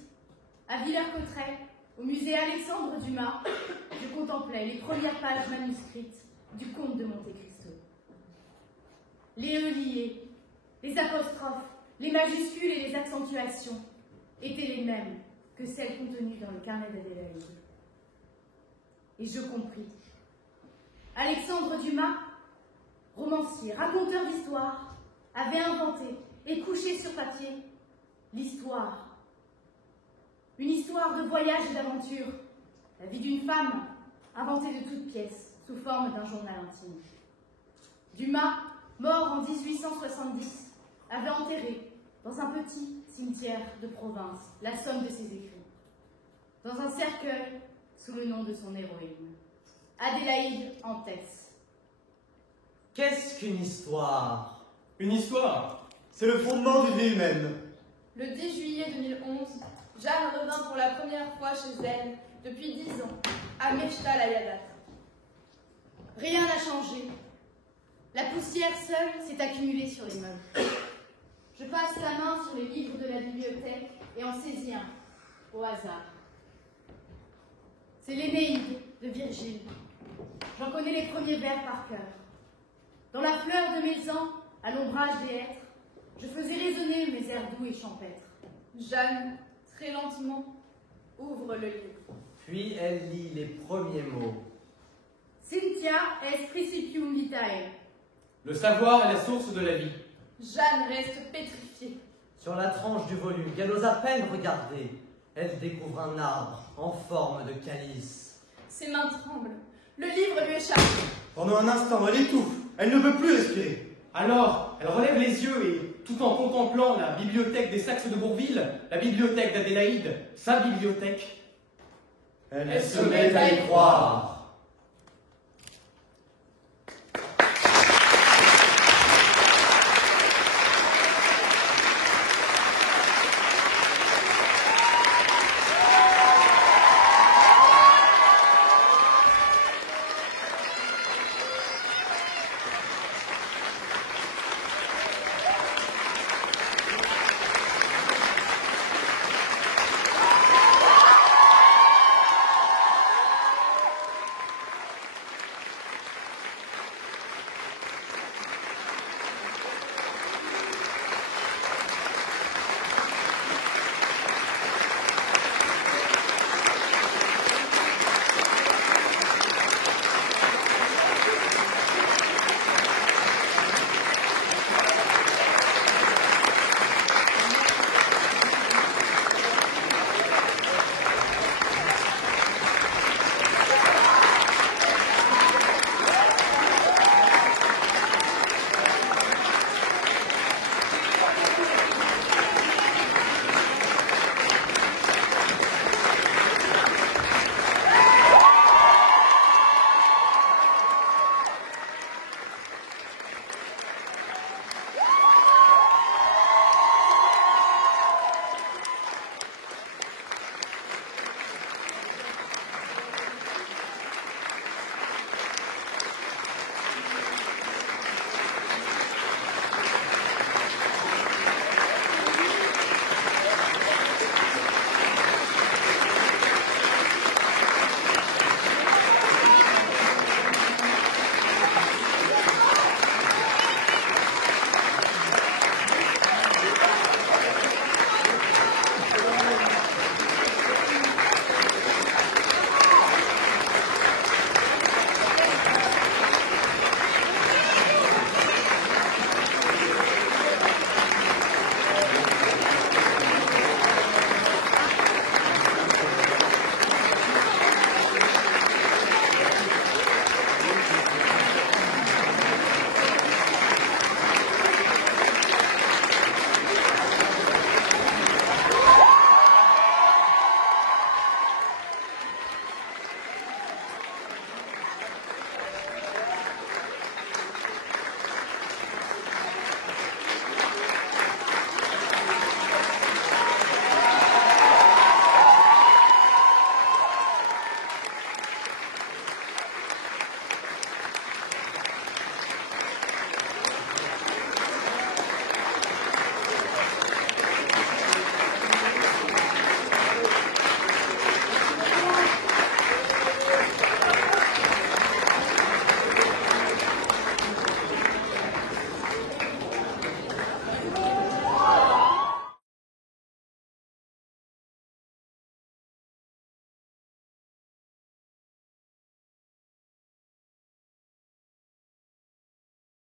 à Villers-Cotterêts, au musée Alexandre Dumas, je contemplais les premières pages manuscrites du Comte de Monte Cristo. Les E liés, les apostrophes, les majuscules et les accentuations étaient les mêmes que celles contenues dans le carnet d'Adélaïde. Et je compris. Alexandre Dumas, romancier, raconteur d'histoire, avait inventé et couché sur papier l'histoire. Une histoire de voyage et d'aventure, la vie d'une femme inventée de toutes pièces sous forme d'un journal intime. Dumas, mort en 1870, avait enterré dans un petit cimetière de province la somme de ses écrits, dans un cercueil sous le nom de son héroïne, Adélaïde Antès. Qu'est-ce qu'une histoire? Une histoire, c'est le fondement d'une vie humaine. Le 10 juillet 2011, Jeanne revint pour la première fois chez elle depuis 10 ans, à Meshtal Ayadat. Rien n'a changé. La poussière seule s'est accumulée sur les meubles. Je passe la main sur les livres de la bibliothèque et en saisis un, au hasard. C'est l'Énéide de Virgile. J'en connais les premiers vers par cœur. Dans la fleur de mes ans, à l'ombrage des hêtres, je faisais résonner mes airs doux et champêtres. Jeanne, très lentement, ouvre le livre. Puis elle lit les premiers mots. Cynthia est principium vitae. Le savoir est la source de la vie. Jeanne reste pétrifiée. Sur la tranche du volume qu'elle ose à peine regarder, elle découvre un arbre en forme de calice. Ses mains tremblent. Le livre lui échappe. Pendant un instant, elle étouffe. Elle ne peut plus respirer. Alors, elle relève les yeux et, tout en contemplant la bibliothèque des Saxes de Bourville, la bibliothèque d'Adélaïde, sa bibliothèque, elle se met à y croire.